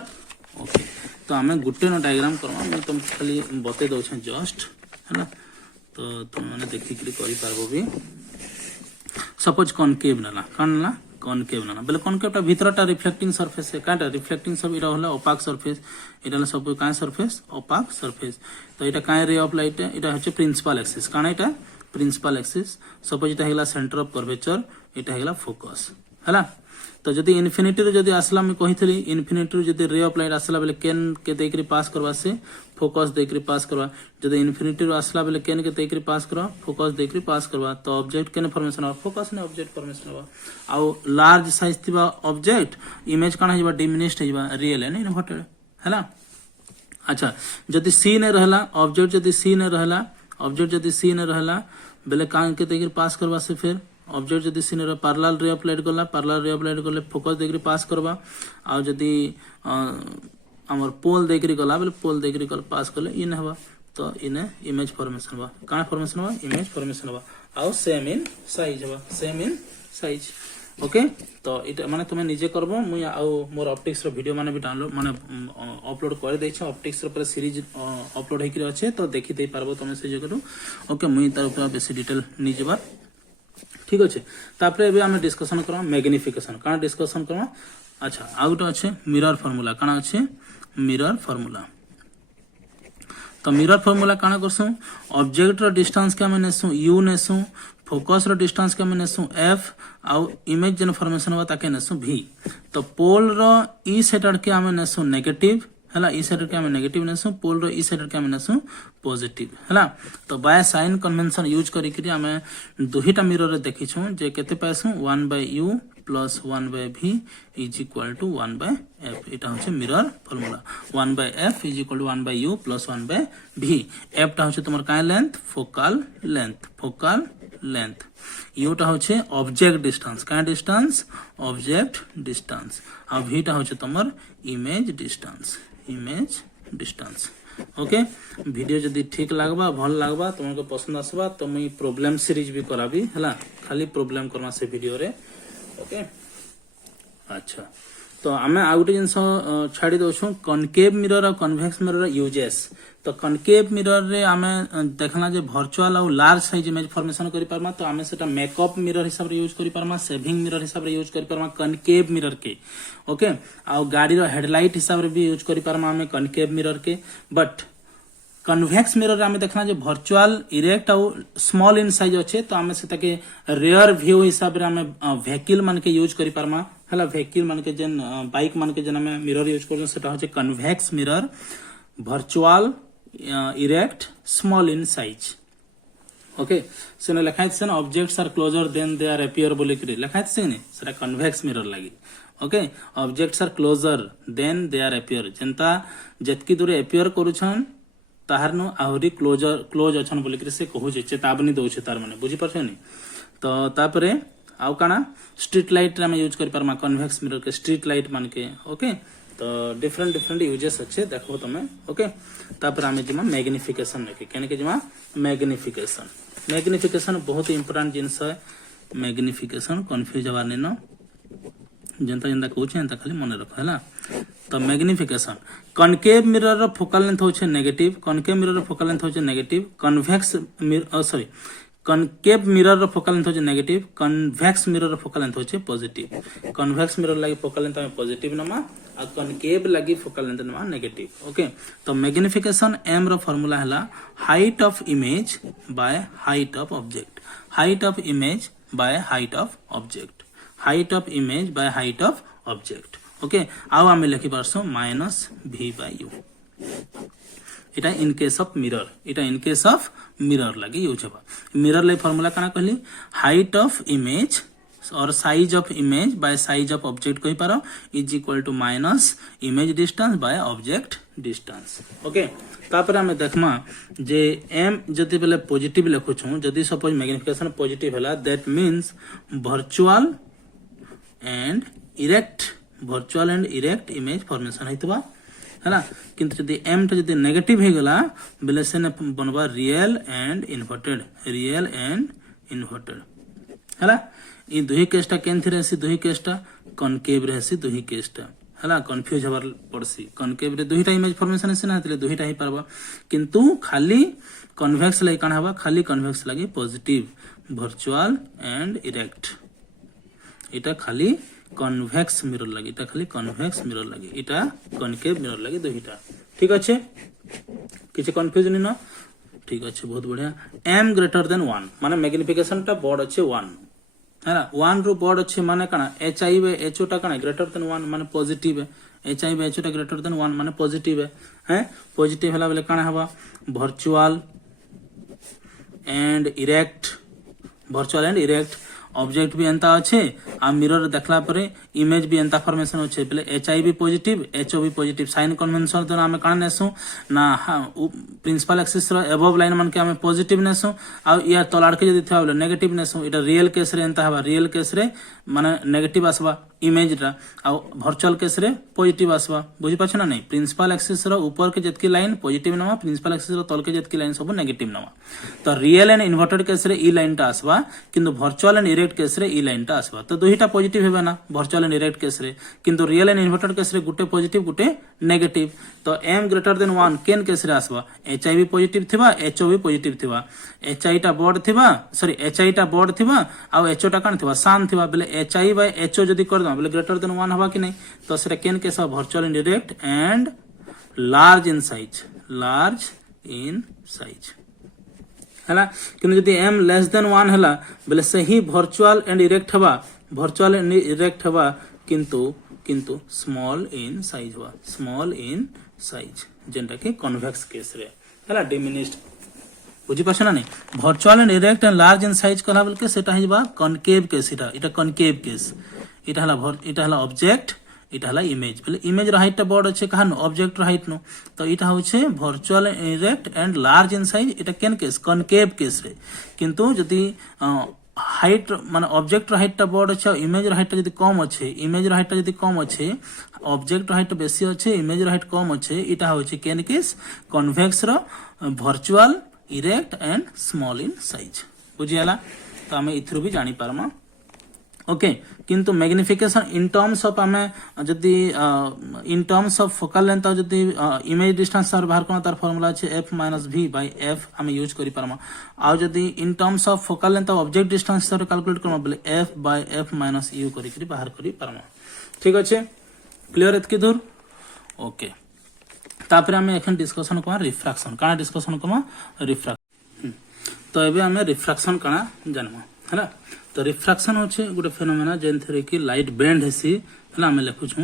ओके तो हमें गुटे नो डायग्राम करबा मैं तुम खाली बते दउ छै जस्ट हला तो तुम माने देखि कि करि पारबो भी सपोज कॉनकेव नाला कॉनकेव नाला बेले कॉनकेव ता भीतरटा रिफ्लेक्टिंग सरफेस है काटा रिफ्लेक्टिंग सब इरा होला ओपाक सरफेस इरा सब काय सरफेस ओपाक सरफेस तो इटा काय रे ऑफ लाइट इटा होचे प्रिंसिपल एक्सिस काना इटा प्रिंसिपल एक्सिस सपोज इटा हेला सेंटर ऑफ कर्वेचर इटा हेला फोकस हला तो जदी इन्फिनिटी रे जदी आसला मैं कहिथली इन्फिनिटी रे जदी रे ऑफ लाइट आसला बेले केन के देकरी पास करवा से फोकस देकरी पास करवा जदी इन्फिनिटी रे आसला बेले केन के देकरी पास करवा फोकस देकरी पास करवा तो ऑब्जेक्ट केन फॉर्मेशन हो फोकस ने ऑब्जेक्ट फॉर्मेशन हो आ लार्ज साइज थिबा ऑब्जेक्ट इमेज काना Hiba diminished Hiba real and inverted हैला अच्छा जदी सी ने रहला ऑब्जेक्ट जदी सी ने रहला बेले कान के देकरी पास करवा से फिर ऑब्जेक्ट जदी सीन रे पैरेलल रे ऑफ लाइट गला फोकस देकरी पास करबा आ जदी हमर पोल देकरी गला बेले पोल देकरी गल पास करले इन हवा तो इने इमेज फॉर्मेशन हवा काना फॉर्मेशन हवा इमेज फॉर्मेशन हवा आ सेम इन साइज ओके तो इटा माने तुमे निजे करबो मुई आ मोर ऑप्टिक्स रो वीडियो माने भी डाउनलोड माने अपलोड कर दै छ ऑप्टिक्स रो पर सीरीज अपलोड हेकरी अछि तो देखि दे पारबो तुमे से जगह ओके मुई तार ऊपर बेसी डिटेल नि जेबा ठीक अच्छे तापरे एबे हमें डिस्कशन करा मैग्निफिकेशन काना डिस्कशन करा अच्छा आउट अच्छे मिरर फार्मूला काना अच्छे मिरर फार्मूला तो मिरर फार्मूला काना करसु ऑब्जेक्ट रो डिस्टेंस के हमें नेसु u नेसु फोकस रो डिस्टेंस के हमें नेसु f आउ इमेज जन फॉर्मेशन होता ताके नेसु v तो पोल रो ई सेटर के हमें नेसु नेगेटिव हला ई साइड के हमें नेगेटिव नेसु पोल रो ई साइड के हमें नेसु पॉजिटिव हला तो बाय साइन कन्वेंशन यूज करी कि हमें दुहिटा मिरर रे देखि छु जे केते पासु 1/u plus 1/v is equal to 1/f এটা হচ্ছে mirror formula 1/f is equal to 1/u plus 1/v f টা হচ্ছে তোমার কাই লেন্থ ফোকাল লেন্থ u টা হচ্ছে অবজেক্ট ডিসটেন্স কাই ডিসটেন্স অবজেক্ট ডিসটেন্স আর v টা হচ্ছে তোমার ইমেজ ডিসটেন্স ओके वीडियो जदि ठीक लगबा भल लगबा तुमको पसंद आसबा तो मुई प्रॉब्लम सीरीज भी कराबी हला खाली प्रॉब्लम करमा से वीडियो रे ओके अच्छा तो आमे आ गुटे जिंस छाड़ी दोछु कनकेव मिरर और कन्वेक्स मिरर यूजेस तो कनकेव मिरर रे आमे देखला जे वर्चुअल और लार्ज साइज इमेज फॉर्मेशन करि परमा तो आमे सेटा मेकअप मिरर हिसाब रे यूज करि परमा सेविंग मिरर हिसाब रे यूज करि परमा कनकेव मिरर के ओके आ गाड़ी रो हेडलाइट हिसाब रे भी यूज करि परमा आमे कनकेव मिरर के बट कन्वेक्स मिरर आमे देखना जे वर्चुअल इरेक्ट और स्मॉल इन साइज अच्छे तो आमे सेटा के रेयर व्यू हिसाब रे आमे व्हीकल मान के यूज करि परमा हला व्हीकल मान के जन बाइक मान के जन आमे मिरर यूज करछन सेटा होचे convex mirror virtual erect small in size okay सेने लिखाइ छन objects are closer than they are appear बोली करी लिखाइ छन सेटा कन्वेक्स मिरर लागि okay objects are closer than they are appear जनता जतकी दूर अपीयर करूछन ताहारनु आहुरी क्लोज अछन बोली करी से कहू जे चेतावनी दउछे तार माने बुझी परछनी तो तापरे आउ काना स्ट्रीट लाइट रे हम यूज करि परमा कन्वेक्स मिरर के स्ट्रीट लाइट मान के ओके तो डिफरेंट यूजेस अच्छे देखो तमे ओके तापर आमे जिमा मैग्निफिकेशन रखे केने के जिमा मैग्निफिकेशन बहुत इंपोर्टेंट जिंस है मैग्निफिकेशन कंफ्यूज हवा नै न जनता कहूछ एंता खाली मन रख है तो मैग्निफिकेशन कनकेव मिरर रो फोकल लेंथ होचे नेगेटिव कनकेव मिरर रो फोकल लेंथ होचे negative convex sorry concave mirror रो फोकल लेंथ होचे नेगेटिव कन्वेक्स मिरर रो फोकल लेंथ होचे पॉजिटिव कन्वेक्स मिरर लागि फोकल लेंथ हमें पॉजिटिव नमा आ कनकेव लागि फोकल लेंथ नमा नेगेटिव ओके तो मैग्निफिकेशन m रो फार्मूला हला height of image by height of object height of image by height of object height of image by height of object okay आउ आमे लिखि परसो -v/u इटा इन केस ऑफ मिरर लगे यूज हबा मिरर ले फार्मूला काना कहली हाइट ऑफ इमेज और size of image by size of object कहि पारो is equal to minus image distance by object distance okay तापर हमें देखमा जे m जति बेले पॉजिटिव लिखु छु जति सपोज मैग्निफिकेशन पॉजिटिव हला that means virtual and erect image formation हेतबा हैला किंतु जदि m टा जदि नेगेटिव हे गला बेले से बनबा रियल एंड इन्वर्टेड हैला ई दुही केसटा केनथि रहसी दुही केसटा कनकेव रहसी दुही केसटा हैला कंफ्यूज हबार पड़सी कनकेव रे दुहीटा इमेज फॉर्मेशन से ना हतले दुहीटा ही परबा किंतु खाली कन्वेक्स लागि काना हबा खाली कन्वेक्स लागि पॉजिटिव वर्चुअल एंड इरेक्ट इटा खाली कन्वेक्स मिरर लगी इटा खाली कन्वेक्स मिरर लगी इटा कनकेव मिरर लगी दुहीटा ठीक अच्छे किछि कंफ्यूजन न ठीक अच्छे बहुत बढ़िया m ग्रेटर देन 1 माने मैग्निफिकेशन टा बड़ अच्छे 1 हैला 1 रो बड़ अच्छे माने काना hi बाय ho टा काना ग्रेटर देन 1 माने पॉजिटिव है hi बाय ho टा ग्रेटर देन 1 माने पॉजिटिव है हैं पॉजिटिव हला बेले काना हबा वर्चुअल एंड इरेक्ट ऑब्जेक्ट भी एंता अच्छे आ मिरर देखला परे इमेज भी एंता फॉर्मेशन अच्छे पहले hi भी पॉजिटिव ho भी पॉजिटिव साइन कन्वेंशन तो हमें कान नेसु ना प्रिंसिपल एक्सिस रो अबव लाइन मन के हमें पॉजिटिव नेसु आ या तलाड़ के जदी था बोले नेगेटिव नेसु इटा रियल केस रे एंता हबा रियल केस रे माने नेगेटिव आसबा इमेज रा आ वर्चुअल केस रे पॉजिटिव आसबा बुझि पाछ ना नहीं प्रिंसिपल एक्सिस रो ऊपर के जतकी लाइन पॉजिटिव नवा प्रिंसिपल एक्सिस रो तल के जतकी लाइन सब नेगेटिव नवा तो रियल एंड इन्वर्टेड केस रे ई लाइन टा आसबा किंतु वर्चुअल एंड इरेक्ट केस रे ई लाइन टा आसबा तो दुहीटा पॉजिटिव हेबा ना वर्चुअल एंड इरेक्ट केस रे किंतु रियल एंड इन्वर्टेड केस रे गुटे पॉजिटिव गुटे नेगेटिव तो m ग्रेटर देन 1 केन केस रे आसबा hi भी पॉजिटिव थिबा ho भी पॉजिटिव थिबा hi टा बड़ थिबा सॉरी hi टा बड़ थिबा आ ho टा कान थिबा सान थिबा बेले hi बाय ho जदी कर दम बेले ग्रेटर देन 1 हबा कि नहीं तो सेटा केन case virtual and erect and large in size हैला किंतु जदी m लेस देन 1 हैला बेले सही वर्चुअल एंड इरेक्ट हबा किंतु स्मॉल इन साइज जेंटा के कन्वेक्स केस रे हैला डिमिनिश्ड बुझी पाछ ना नहीं virtual and erect and large in size कला बेल के सेटा हिबा कनकेव केस इटा कनकेव केस इटा हला ऑब्जेक्ट इटा हला इमेज बोले इमेज हाइट टा बड़ अच्छे कहां ऑब्जेक्ट हाइट नो तो इटा होचे virtual erect and large in size इटा केन केस कनकेव केस रे किंतु जदी हाइट माने ऑब्जेक्ट हाइट टा बड़ अच्छे इमेज हाइट टा जदी कम अच्छे इमेज हाइट टा जदी कम अच्छे ऑब्जेक्ट हाइट बेसी अच्छे इमेज हाइट कम अच्छे इटा होचे केन केस कन्वेक्स रो virtual erect and small in size बुझियाला तो आमे इथरु भी जानी पारमा ओके किंतु मैग्निफिकेशन इन टर्म्स ऑफ आमे जदी in terms of focal length जदी इमेज डिस्टेंस सर बाहर करना तार फार्मूला अछि f - v / f आमे यूज करि पारमा आ जदी in terms of focal length object distance sir calculate करबा बोले f / f - u करि बाहर करि पारमा ठीक अछि क्लियर एतकी दूर ओके तापर आमे एखन डिस्कशन कमा रिफ्रैक्शन काना डिस्कशन कमा रिफ्रैक्शन तो एबे आमे रिफ्रैक्शन काना जानबा हला तो रिफ्रैक्शन होचे गोटे फेनोमेना जेन थरे कि लाइट बेंड हेसी हला हमें लिखु छु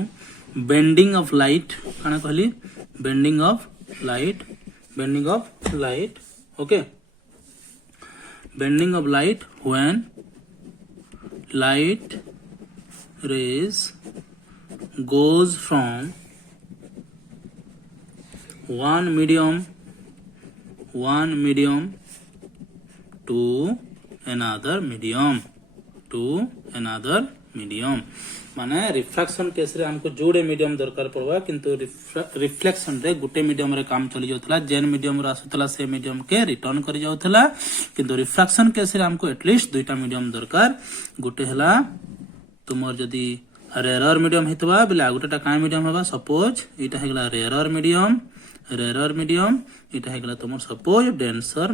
बेंडिंग ऑफ लाइट काना कहली bending of light okay bending of light when light rays goes from one medium to another medium माने रिफ्रैक्शन केस रे हमको जोड़े मीडियम दरकार पड़वा किंतु रिफ्लेक्शन रे गुटे मीडियम रे काम चली जाउथला जेन मीडियम रे आसुतला से मीडियम के रिटर्न करि जाउथला किंतु रिफ्रैक्शन केस रे हमको एटलीस्ट दुईटा मीडियम दरकार गुटे हला तुमर जदी रेयर मीडियम हितबा बिला गुटेटा काय मीडियम हबा सपोज इटा हेगला रेयर मीडियम इटा हेगला तुमर सपोज डेंसर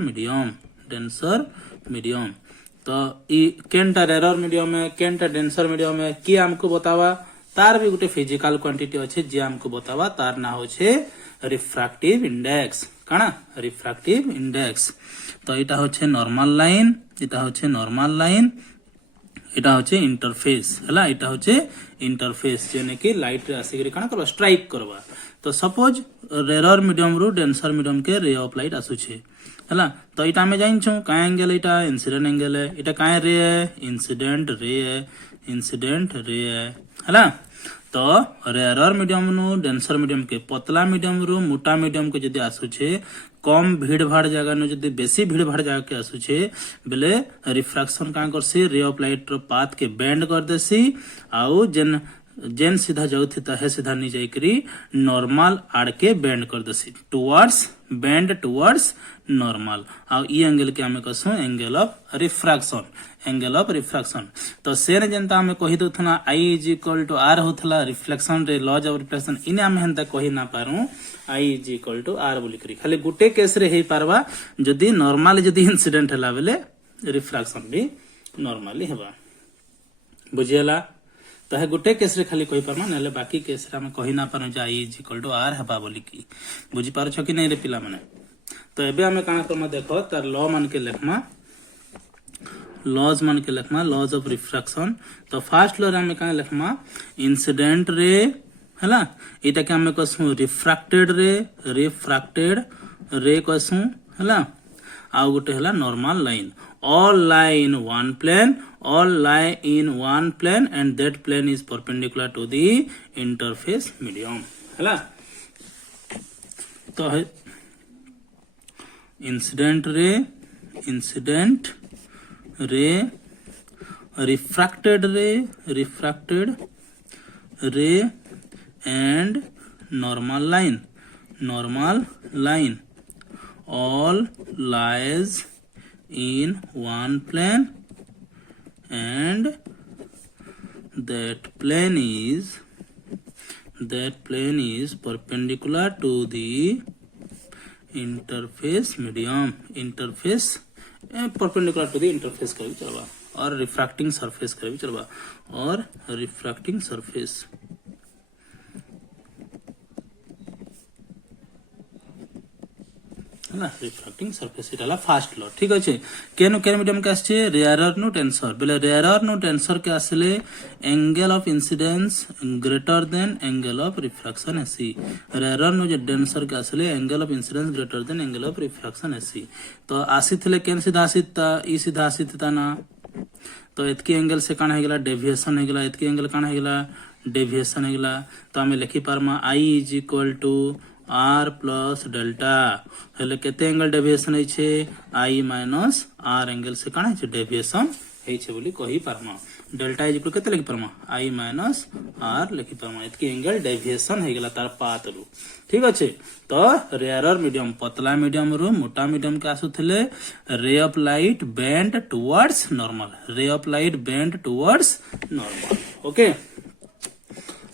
मीडियम तो ई केनटा रेयर मीडियम में केनटा डेंसर मीडियम में की हमको बतावा तार भी गुटे फिजिकल क्वांटिटी अच्छे जे हमको बतावा तार ना होछे रिफ्रैक्टिव इंडेक्स काना रिफ्रैक्टिव इंडेक्स तो इटा होछे नॉर्मल लाइन इटा होचे इंटरफेस हला इटा होचे इंटरफेस जेने कि लाइट रे आसी काना करबा स्ट्राइक करबा तो सपोज रेयर मीडियम रु डेंसर मीडियम के रे ऑफ लाइट आसुछे हला तो इटा हमें जाइन छु काय एंगल इटा इंसिडेंट एंगल है इटा काय रे है इंसिडेंट रे है हला तो रेयर मीडियम नु डेंसर मीडियम के पतला मीडियम रु मोटा मीडियम के जदी आसुछे कम भीड़ भाड़ जगह नु जदी बेसी भीड़ भाड़ जगह के आसुछे बेले रिफ्रैक्शन का करसी रे ऑफ लाइट रो पाथ के बेंड कर देसी आउ जेन सीधा जाउथिता है सीधा नी जाई करी नॉर्मल आड़ के बेंड कर देसी टुवर्ड्स नॉर्मल आ ई एंगल के हमें कसु एंगल ऑफ रिफ्रैक्शन तो सेन जनता हमें कहि दथना I = r होथला रिफ्लेक्शन रे लॉज ऑफ रिफ्लेक्शन इने हम हंता कहि ना पारू I = r बोली करी खाली गुटे केस रे हे पारबा जदी नॉर्मल जदी इंसिडेंट हला बेले रिफ्रैक्शन भी नॉर्मली हेबा बुझियला तो है गुटे केस रे खाली कहि पारमा नले बाकी केस रे हम कहि ना पारू जे I = r हेबा बोली की बुझि पार छ कि नै रे पिला माने तो एबे हमें काना करमा देखो तार लॉ मान के लेखमा लॉज ऑफ रिफ्रैक्शन तो फर्स्ट लॉ रे हमें काना लेखमा इंसिडेंट रे हला एटा के हमें कसु रिफ्रैक्टेड रे कसु हला आ गुटे हला normal line all lie in one plane and that plane is perpendicular to the interface medium हला तो है इंसिडेंट रे रिफ्रैक्टेड रे and normal line all lies in one plane and that plane is perpendicular to the interface medium perpendicular to the interface का भी चलवा और रिफ्रैक्टिंग सरफेस का भी चलवा और रिफ्रैक्टिंग सरफेस है refracting surface Itala first law ठीक अछि केनो मीडियम के आछे रेयर नु टेंसर बेले रेयर नु टेंसर के आसले angle of incidence greater than angle of refraction एसी रेयर नु जे टेंसर के आसले angle of incidence greater than angle of refraction एसी तो आसीथले केन सीधा आसीता ई सीधा आसीता ना तो एतकी एंगल से काना हेगला डेविएशन हेगला एतकी एंगल काना हेगला डेविएशन हेगला तो आमे लिखि पारमा I is equal to R plus delta हेले केते एंगल डेविएशन है छे आई माइनस आर एंगल से काना है डेविएशन है छे बोली कहि पारमा डेल्टा इज इक्वल केते लिखि पारमा आई माइनस आर लिखि पारमा एतकी एंगल डेविएशन हेगला तार पाथ रु ठीक अच्छे तो रेयर मीडियम पतला मीडियम रु मोटा मीडियम के आसुथिले ray of light bend towards normal ray of light bend towards normal okay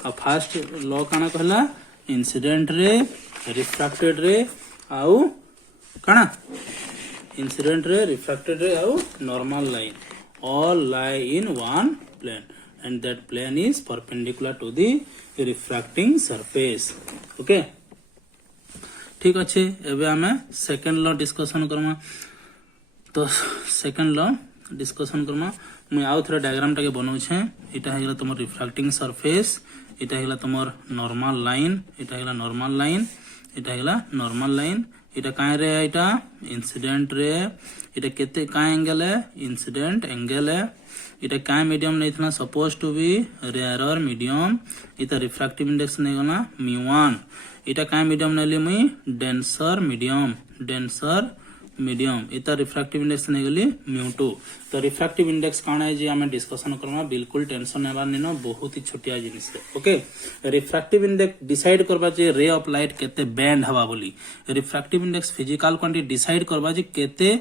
अब फर्स्ट लॉ काना कहला इंसिडेंट रे रिफ्रैक्टेड रे आउ काना इंसिडेंट रे रिफ्रैक्टेड रे आउ normal line all lie in one plane and that plane is perpendicular to the refracting surface okay ठीक अच्छे एबे हमें सेकंड लॉ डिस्कशन करमा तो सेकंड लॉ डिस्कशन करमा मैं आउ थोड़ा डायग्राम टाके बनाउ छे एटा हेगला तमर रिफ्रैक्टिंग सरफेस एटा हेगला तमर नॉर्मल लाइन एटा हेगला नॉर्मल लाइन एटा हेगला नॉर्मल लाइन एटा काहे रे एटा इंसिडेंट रे एटा केते का एंगल है इंसिडेंट एंगल है एटा का मीडियम नहीं था suppose to be rare medium एटा रिफ्रैक्टिव इंडेक्स नहीं गना μ1 एटा का मीडियम नेली मुई डेंसर मीडियम एटा रिफ्रैक्टिव इंडेक्स नहीं गली μ2 तो रिफ्रैक्टिव इंडेक्स काना है जे हमें डिस्कशन करना बिल्कुल टेंशन नेबार नहीं बहुत ही छोटिया जिनिस है ओके रिफ्रैक्टिव इंडेक्स डिसाइड करबा जे रे ऑफ लाइट केते बेंड हवा बोली refractive index physical quantity decide करबा जे केते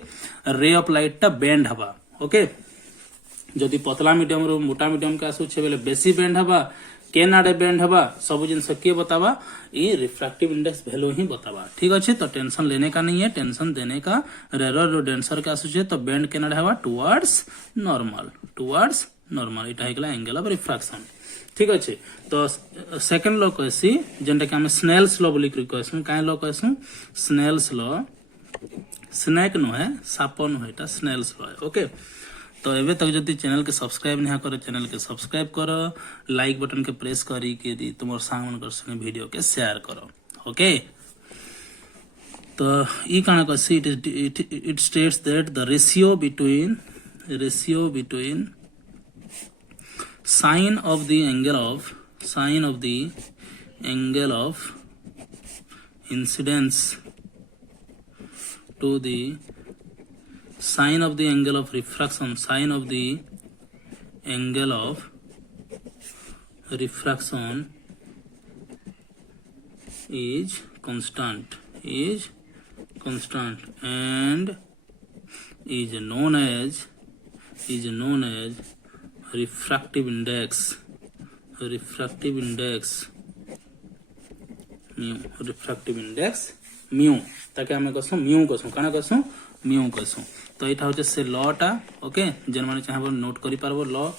रे ऑफ लाइट टा बेंड हवा ओके जदि पतला मीडियम रो मोटा मीडियम के आसु छे बेले बेसी बेंड हवा केन आडे बेंड हवा सब जिनस के बतावा ये रिफ्रैक्टिव इंडेक्स वैल्यू ही बतावा ठीक अच्छे तो टेंशन लेने का नहीं है टेंशन देने का रेयर रो डेंसर के आसु छे तो बेंड केन आडे हवा टुवर्ड्स नॉर्मल इटा हेगला एंगल ऑफ रिफ्रैक्शन ठीक अच्छे तो सेकंड लॉ कहसी जेंटा के हम स्नेल्स लॉ बोली कहसु काहे लॉ कहसु स्नेल्स लॉ स्नेक नो है साप नो है एटा स्नेल्स लॉ है ओके तो एबे तक जदि चैनल के सब्सक्राइब नहीं करो चैनल के सब्सक्राइब करो लाइक बटन के प्रेस करी के तुम सांग मन कर संगे वीडियो के शेयर करो ओके तो ई काना कहसी it states that the ratio between sine of the angle of incidence to the sine of the angle of refraction is constant and is known as refractive index mu ताके हमें कसु mu कसु काना कसु mu कसु तो यहाँ हूँ से लॉ टा ओके जेन मैंने चाहे नोट करि पारबो लॉ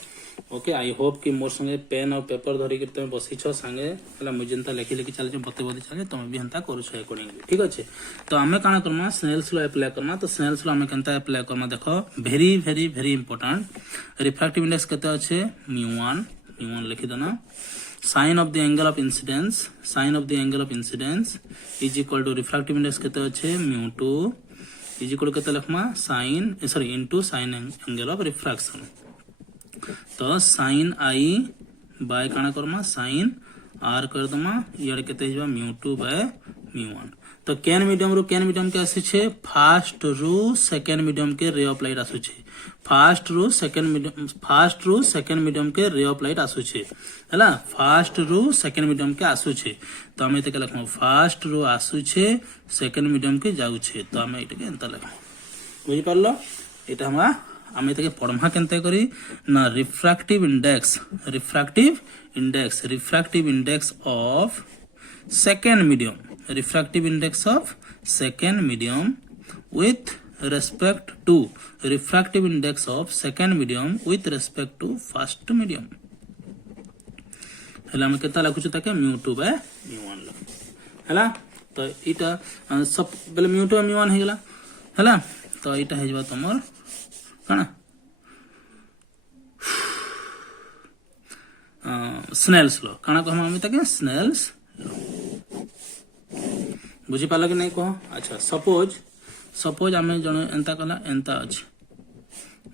ओके आई होप कि मोर संगे पेन और पेपर धरिक तुम बसीछ सांगे है मुझे जेनता लिखि लिखि चलछ बते चले तुम भी हेन्ता करुछ अकॉर्डिंगली ठीक अच्छे तो आम काना करमा स्नेल्स लॉ अप्लाई करना तो स्नेल्स लॉ आम केनता अप्लाई करना देख very very very important refractive index केते अच्छे μ1 लिखि देना sine of the angle of incidence is equal to refractive index केते अच्छे μ2 इज इक्वल केते लिखमा sine into sine angle of refraction तो साइन आई बाय काना करमा साइन आर कर दमा यार केते हिबा μ2 बाय μ1 तो केन मीडियम के आसे छे फर्स्ट रू सेकंड मीडियम के रे ऑफ लाइट आसु छे फर्स्ट रू सेकंड मीडियम के रे ऑफ लाइट आसु छे हला फर्स्ट रू सेकंड मीडियम के आसु छे तो हमें एते के लिखम फर्स्ट रू आसु छे सेकंड मीडियम के जाउ छे तो हमें एते के एंता लिखम बुझि पारलो एटा हमरा हमें एते के पढ़मा केनते करी ना refractive index of second medium with respect to refractive index of second medium with respect to first medium हला हम केता लिखु ताके μ2 बाय μ1 हला तो इटा सब बेले μ2 μ1 हे गेला हला तो इटा हे जबा तमर काना स्नेल्स लॉ काना को हम ताके स्नेल्स बुझी पाला कि नहीं कह अच्छा सपोज आम जन एंता कला एंता अच्छे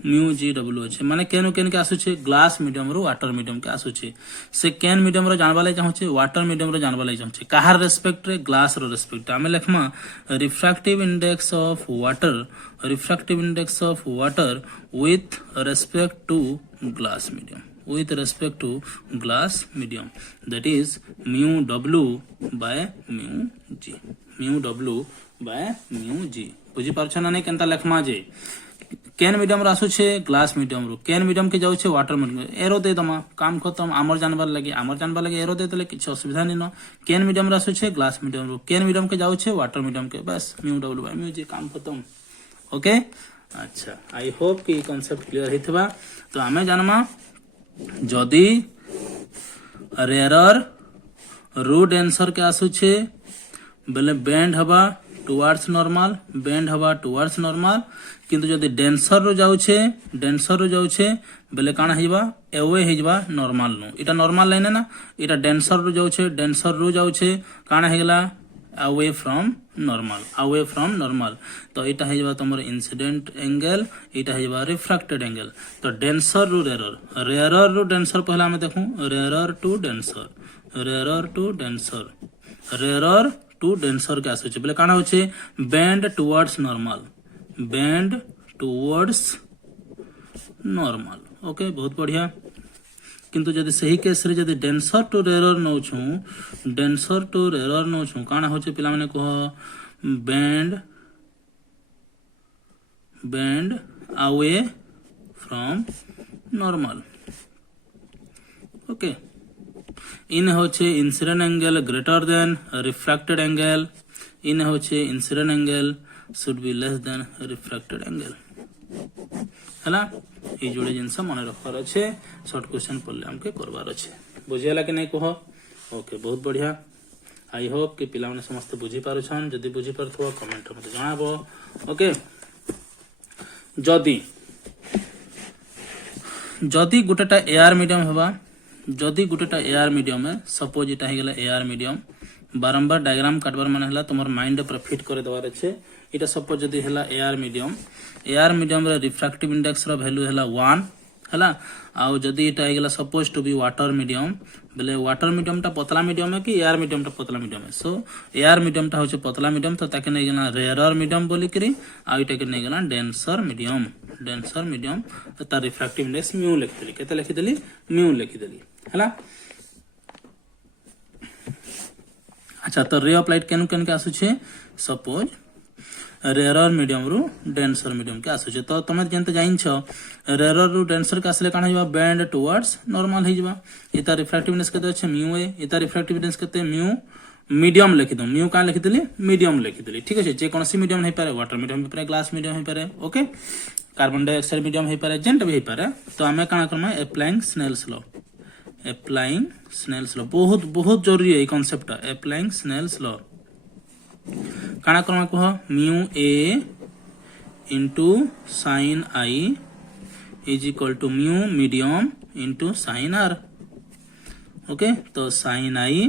म्यू जी डब्ल्यू अच्छे माने केन केन के आसुचे ग्लास मीडियम रो वाटर मीडियम के आसुचे से केन मीडियम रो जानबा lai चाहूचे वाटर मीडियम रो जानबा lai चाहूचे काहार रेस्पेक्ट रे ग्लास रो रेस्पेक्ट आमे लेखमा refractive index of water with respect to glass medium that is mu w by mu g बुझी पारछ ना नहीं केनता लेखमा जे केन मीडियम रो आसुचे ग्लास मीडियम रो केन मीडियम के जाउछे वाटर मीडियम एरो दे दमा काम खत्म आमर जानबार लगे एरो दे देले किछ असुविधा नहीं न केन मीडियम रो आसुचे ग्लास मीडियम रो केन मीडियम के जाउछे वाटर मीडियम के बस mu w by mu g काम खत्म ओके अच्छा आई होप कि कॉन्सेप्ट क्लियर हेतबा तो आमे जानमा जदी रेयरर रू डेंसर के आसुचे बेले बेंड हबा टुवर्ड्स नॉर्मल किंतु जदी डेंसर रो जाउछे बेले काना हेजबा एवे हेजबा नॉर्मल नु इटा नॉर्मल लाइन ना इटा डेंसर रो जाउछे काना हेगला away from normal तो इटा हेजबा तमर इंसिडेंट एंगल इटा हेजबा रिफ्रैक्टेड एंगल तो डेंसर रू रेयरर रू डेंसर पहला में देखूं रेयरर टू डेंसर के आसुचे बोले काना होचे बेंड टुवर्ड्स नॉर्मल ओके बहुत बढ़िया किंतु जदि सही केस रे जदि डेंसर टू रेयरर नौछु काना होचे पिला माने कह bend away from normal okay इन होचे incident angle greater than refracted angle इन होचे incident angle should be less than refracted angle हला ये जोड़े जिनस मन रखबार अच्छे शॉर्ट क्वेश्चन पढ़ले हमके करबार अच्छे बुझेला कि नहीं कह ओके बहुत बढ़िया आई होप कि पिला माने समस्त बुझी पारुछन जदी बुझी परथो कमेंट मते जणाबो ओके जदी गुटेटा एआर मीडियम हबा जदी गुटेटा एआर मीडियम है सपोज इटा हे गेला एआर मीडियम बारंबार डायग्राम काटबार माने हला तुमर माइंड पर फिट करे देबार अच्छे इटा सपोज जदी हला एआर मीडियम रे रिफ्रैक्टिव इंडेक्स रो वैल्यू हला 1 हला आउ जदी इटा हे गेला suppose to be water medium बेले वाटर मीडियम टा पतला मीडियम है कि एआर मीडियम टा पतला मीडियम है सो एआर मीडियम टा होचे पतला मीडियम तो ताके नै गेला रेयरर मीडियम बोली करी आ इटा के नै गेला डेंसर मीडियम तो तार रिफ्रैक्टिव इंडेक्स म्यू लिखि देली केते लिखि देली म्यू लिखि देली हला अच्छा तो रे ऑफ लाइट केन के आसुचे सपोज रेयरर मीडियम रु डेंसर मीडियम के आसुचे तो तमे जंत जाइन छ रेयरर रु डेंसर के आसले काना हिबा बेंड टुवर्ड्स नॉर्मल हिजबा इता रिफ्रैक्टिव इंडेक्स केते छै म्यू ए इता रिफ्रैक्टिव इंडेक्स केते म्यू मीडियम लिखि दो म्यू का लिखि देली मीडियम लिखि देली ठीक है जे कोनसी मीडियम नहीं पारे वाटर मीडियम भी पारे ग्लास मीडियम ही पारे ओके कार्बन डाइऑक्साइड मीडियम ही पारे जेंट भी ही पारे तो हमें काना करमा अप्लाइंग स्नेल्स लॉ बहुत जरूरी है कांसेप्ट अप्लाइंग स्नेल्स लॉ काना करमा कह mu A into sine I is equal to mu medium into sine R okay तो sine I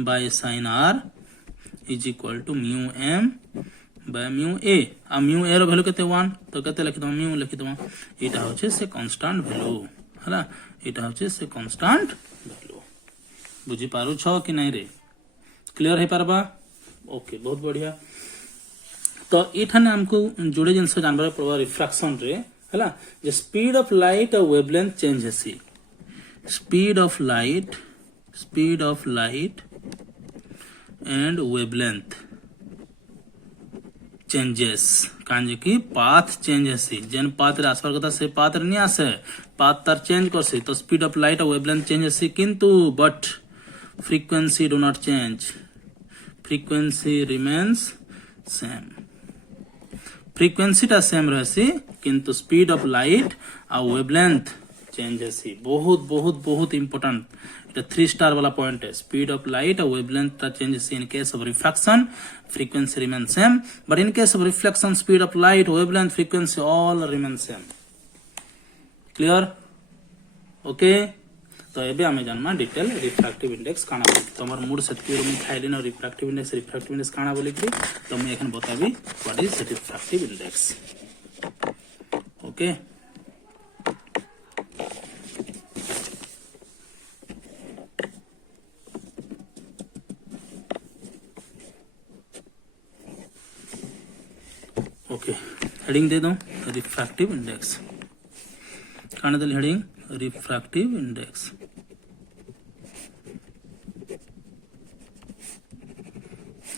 by sine R is equal to mu M by mu A आ म्यू ए रो वैल्यू केते 1 तो केते लिखि दो म्यू लिखि दो एटा होचे से कांस्टेंट वैल्यू हला एटा होचे से कांस्टेंट वैल्यू बुझी पारु छ कि नहीं रे क्लियर है पारबा ओके बहुत बढ़िया तो इठाने हमको जोड़े जिनस जानबार पड़वा रिफ्रैक्शन रे हला जे स्पीड ऑफ लाइट और वेवलेंथ चेंज हेसी speed of light and wavelength changes कांजे की पाथ चेंज हेसी जेन पाथ रे आसपार कथा से पाथ रे नहीं आसे पाथ तार चेंज करसी तो स्पीड ऑफ लाइट और वेवलेंथ चेंज हेसी किंतु but frequency do not change frequency remains same frequency टा सेम रहसी किंतु स्पीड ऑफ लाइट आ वेवलेंथ चेंज हेसी बहुत इंपोर्टेंट इटा 3 स्टार वाला पॉइंट है स्पीड ऑफ लाइट और वेवलेंथ टा चेंज हेसी in case of refraction frequency remains same but in case of reflection speed of light wavelength frequency all remain same clear okay तो एबे हमें जानना डिटेल रिफ्रैक्टिव इंडेक्स काना बोली तमर मूड सेटकी रूम खाइले न रिफ्रैक्टिव इंडेक्स काना बोली कि तो मैं एखन बताबी what is refractive index okay okay heading दे दो रिफ्रैक्टिव इंडेक्स कान दे heading refractive index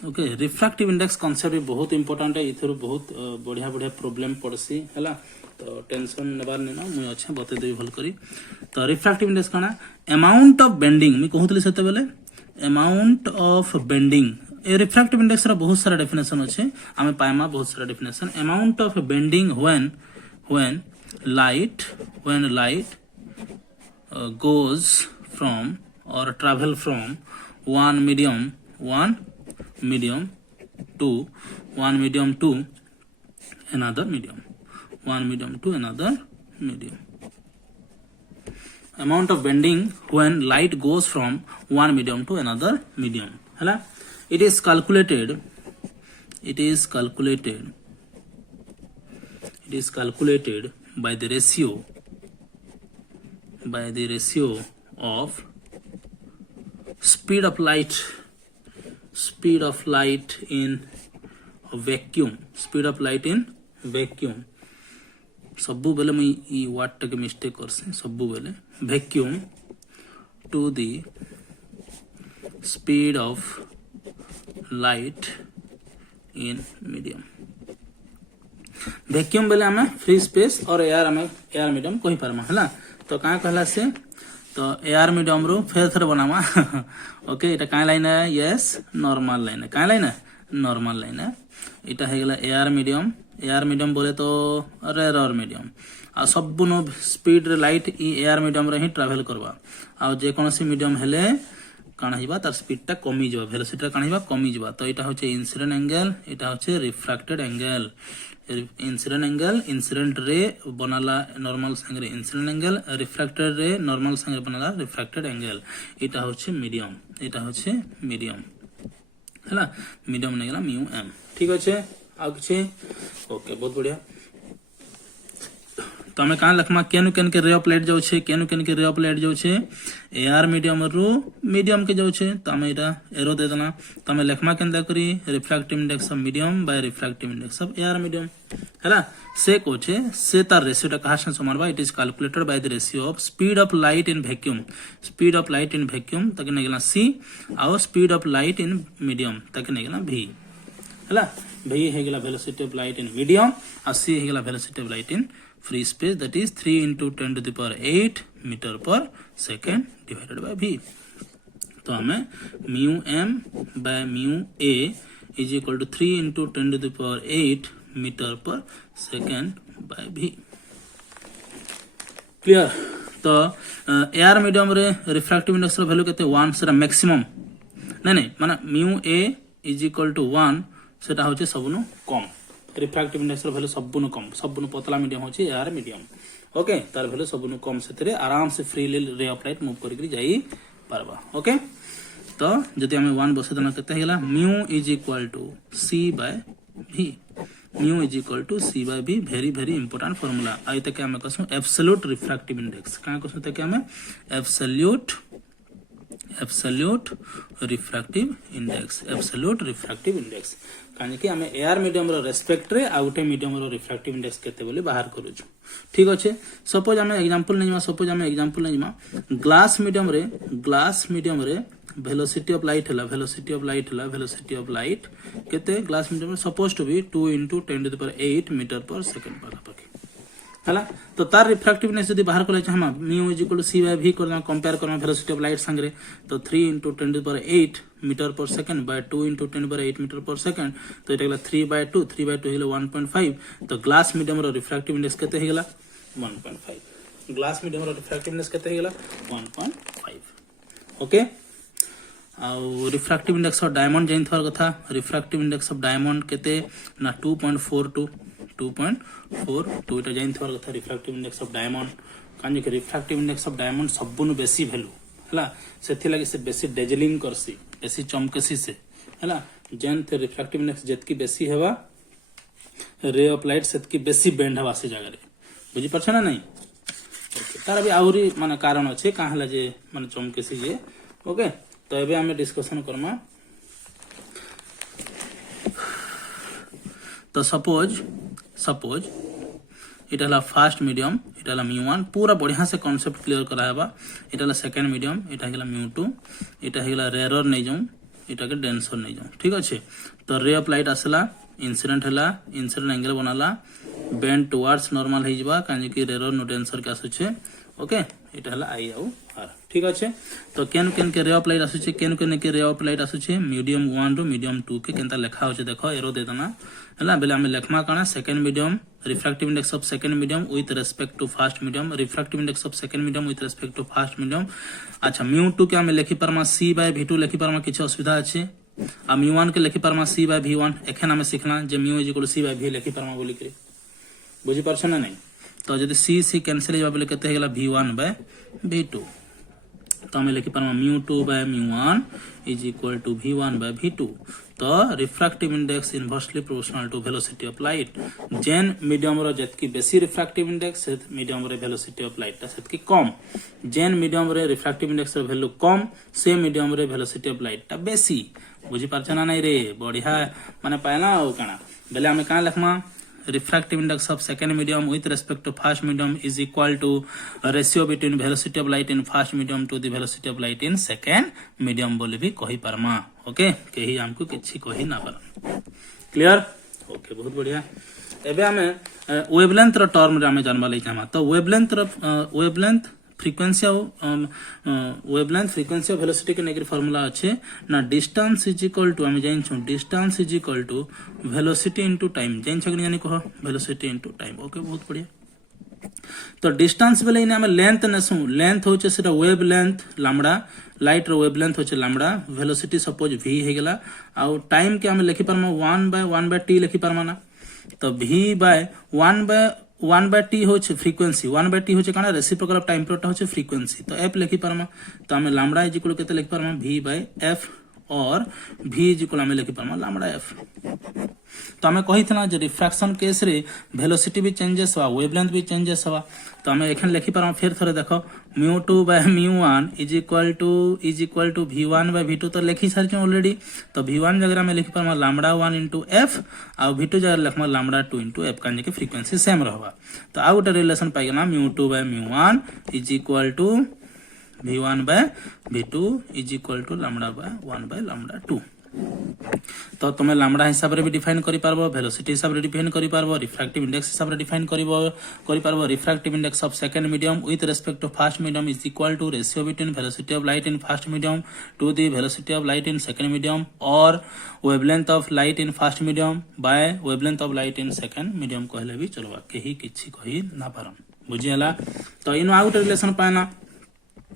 okay refractive index concept भी बहुत इंपोर्टेंट है इथर बहुत बढ़िया बढ़िया प्रॉब्लम पड़सी हैला तो टेंशन नेबार नहीं ना मुझे अच्छे बते देबी भल करी तो रिफ्रैक्टिव इंडेक्स काना अमाउंट ऑफ बेंडिंग मी कहूतली सेते बेले amount of bending A refractive index रा बहुत सारा डेफिनेशन अच्छे आमे पाएमा बहुत सारा definition amount of bending when light goes from or travel from one medium to another medium amount of bending when light goes from one medium to another medium hala it is calculated by the ratio of speed of light in vacuum सबू बेले मैं ई वर्ड टा के मिस्टेक करसे सबू बेले vacuum to the speed of light in medium vacuum बेले हमें फ्री स्पेस और एयर मीडियम कहि पारमा हला तो का कहला से तो एयर मीडियम रो फेर थर बनामा ओके एटा का लाइन है यस नॉर्मल लाइन है का लाइन है नॉर्मल लाइन है एटा हे गेला एयर मीडियम बोले तो रेयर मीडियम आ सबनो स्पीड रे लाइट ई एयर मीडियम रे ही ट्रैवल करबा आ जे कोनोसी मीडियम हेले काना हिबा तार स्पीड टा कमी जबा वेलोसिटी काना हिबा कमी जबा तो एटा होचे इंसिडेंट एंगल एटा होचे रिफ्रैक्टेड एंगल इंसिडेंट रे बनाला नॉर्मल संगे इंसिडेंट एंगल रिफ्रैक्टेड रे नॉर्मल संगे बनाला रिफ्रैक्टेड एंगल एटा होचे मीडियम हैला मीडियम ने गेला म्यू एम ठीक अछि आ किछि ओके बहुत बढ़िया तो हमें कहाँ लखमा केनु केन के रे ऑफ लाइट जाउ छे केनु केन के रे ऑफ लाइट जाउ छे एआर मीडियम रो मीडियम के जाउ छे तो हमें एटा एरो दे देना तो हमें लखमा केनदा करी refractive index of medium by refractive index of air medium हैला से को छे से तार रेशियो टा कहा से समान बा it is calculated by the ratio of speed of light in vacuum तक ने गेला सी और speed of light in medium तक ने गेला v हैला v हे गेला velocity of light in medium और c हे गेला velocity of light in free space that is 3 into 10 to the power 8 meter per second divided by v तो हमें mu m by mu a is equal to 3 into 10 to the power 8 meter per second by v clear तो एयर मीडियम रे रिफ्रैक्टिव इंडेक्स रो वैल्यू केते 1 सेटा मैक्सिमम नहीं माने mu a is equal to 1 सेटा होचे सबनु कम रिफ्रैक्टिव इंडेक्स रो वैल्यू सबनु कम सबनु पतला मीडियम होची एआर मीडियम ओके तार वैल्यू सबनु कम सेतरे आराम से फ्रीली रे ऑफ लाइट मूव करिक जाई परबा ओके तो जदि हमें 1 बसे देना केते हेला mu is equal to c by v very very important formula आइ तक हमें कसु एब्सोल्यूट रिफ्रैक्टिव इंडेक्स का कसु तक हमें एब्सोल्यूट रिफ्रैक्टिव इंडेक्स काहे कि हमें एआर मीडियम रो रेस्पेक्ट रे आउटे मीडियम रो रिफ्रैक्टिव इंडेक्स केते बोली बाहर करू छु ठीक अछि सपोज हमें एग्जांपल नै जमा ग्लास मीडियम रे वेलोसिटी ऑफ लाइट केते ग्लास मीडियम रे suppose to be 2 into 10 to the power 8 metre per second पाखा हला तो तार रिफ्रैक्टिवनेस यदि बाहर करे हम mu is equal to c by v करना कंपेयर करना वेलोसिटी ऑफ लाइट संगे तो 3 into 10 to the power 8 metre per second by 2 into 10 to the power 8 metre per second तो एटा गेला 3 by 2 हेला 1.5 तो ग्लास मीडियम रो रिफ्रैक्टिव इंडेक्स केते हेला 1.5 ग्लास मीडियम रो रिफ्रैक्टिव इंडेक्स केते हेला 1.5 ओके आ रिफ्रैक्टिव इंडेक्स ऑफ डायमंड जैन थर कथा रिफ्रैक्टिव इंडेक्स ऑफ डायमंड केते ना 2.42 एटा जैन थर कथा रिफ्रैक्टिव इंडेक्स ऑफ डायमंड कानी के रिफ्रैक्टिव इंडेक्स ऑफ डायमंड सबनु बेसी वैल्यू हला सेथि लागि से बेसी डेजलिंग करसी बेसी चमकसी से हला जैन थे रिफ्रैक्टिव इंडेक्स जेतकी बेसी हेबा रे ऑफ लाइट सेतकी बेसी बेंड हेबा से जगह रे बुझी पारछ ना नहीं ओके तार भी आहुरी माने कारण अच्छे कहाँ हला जे माने चमकेसी जे ओके तो एबे आमे डिस्कशन करमा तो सपोज इटा हला फर्स्ट मीडियम इटा हला म्यू1 पूरा बढ़िया से कांसेप्ट क्लियर कराबा इटा हला सेकंड मीडियम इटा हला म्यू2 इटा हला रेयर नै जाऊ इटा के डेंसर नै जाऊ ठीक अच्छे तो रे ऑफ लाइट आसला इंसिडेंट एंगल बनाला बेंड टुवर्ड्स नॉर्मल हो जावा काहे कि रेयर नो डेंसर के आसुचे ओके इटा हला आई आउ आर ठीक अच्छे तो केन के रे ऑफ लाइट आसुचे केन के रे ऑफ लाइट आसुचे मीडियम 1 रो मीडियम 2 के केनता लिखा होचे देखो एरो दे देना हला बेले हमें लेखमा काना second medium refractive index of second medium with respect to first medium refractive index of second medium with respect to first medium अच्छा म्यू2 के हमें लिखि परमा c/v2 लिखि परमा किछ असुविधा अछि आ म्यू1 के लिखि परमा c/v1 एखन हमें सिखला जे म्यू c/v लिखि परमा बोली के बुझी पारछ ना नहीं तो जदि c कैंसिल हो बोले केते हेला v1/v2 तो हमें लिखि परमा μ2/μ1 = v1/v2 तो refractive index inversely proportional to velocity of light जेन मीडियम रो जतकी बेसी रिफ्रैक्टिव इंडेक्स से मीडियम रे वेलोसिटी ऑफ लाइट ता सेतकी कम जेन मीडियम रे रिफ्रैक्टिव इंडेक्स रो वैल्यू कम से मीडियम रे वेलोसिटी ऑफ लाइट ता बेसी बुझी पारछ ना नहीं रे बढ़िया माने पायना ओ काना बेले हमें का लिखमा refractive index of second medium with respect to first medium is equal to a ratio between velocity of light in first medium to the velocity of light in second medium बोले भी कही परमा ओके कही हमको किछि कही ना पर क्लियर ओके बहुत बढ़िया एबे हमें वेवलेंथ रो टर्म रे हमें जानबा ले चाहमा तो वेवलेंथ फ्रीक्वेंसी ऑफ वेलोसिटी के नेगेटिव फार्मूला अच्छे ना डिस्टेंस इज इक्वल टू हम जाइन छु distance is equal to velocity into time जाइन छ यानी कहो वेलोसिटी इनटू टाइम ओके बहुत बढ़िया तो डिस्टेंस बेले इने हम लेंथ नेसु लेंथ होचे सेटा वेव लेंथ लैम्डा लाइट रो वेव लेंथ होचे लैम्डा वेलोसिटी सपोज v हे गेला आ टाइम के हम लिखि परमा 1/1/t लिखि परमा ना तो v/1/t होचे फ्रीक्वेंसी 1/t होचे काना रेसिप्रोकल ऑफ टाइम पीरियड होचे फ्रीक्वेंसी तो f लिखि परमा तो हम लैम्डा इज इक्वल केते लिखि परमा v/f और v इज इक्वल हम लिखि परमा लैम्डा f तो हमें कही थना जे रिफ्रैक्शन केस रे वेलोसिटी भी चेंजेस हुआ वेवलेंथ भी चेंजेस हुआ तो हमें एखन लिखि परमा फिर थोड़े देखो μ2/μ1 इज इक्वल टू v1/v2 तो लिखि सारी छ ऑलरेडी तो v1 जगह में लिखि परमा लैम्डा 1 * f और v2 जगह लिखमा लैम्डा 2 * f काने के फ्रीक्वेंसी सेम रहबा तो आ गोटे रिलेशन पाइ गेला μ2/μ1 is equal to v1/v2 is equal to lambda 1/λ2 तो तुम लैम्डा हिसाब रे भी डिफाइन करि पारबो वेलोसिटी हिसाब रे डिफाइन करि पारबो रिफ्रैक्टिव इंडेक्स हिसाब रे डिफाइन करि पारबो refractive index of second medium with respect to first medium is equal to ratio between velocity of light in first medium to the velocity of light in second medium और wavelength of light in first medium by wavelength of light in second medium कहले भी चलबा केही किछि कहि ना पारम बुझियला तो इन आउट रिलेशन पाना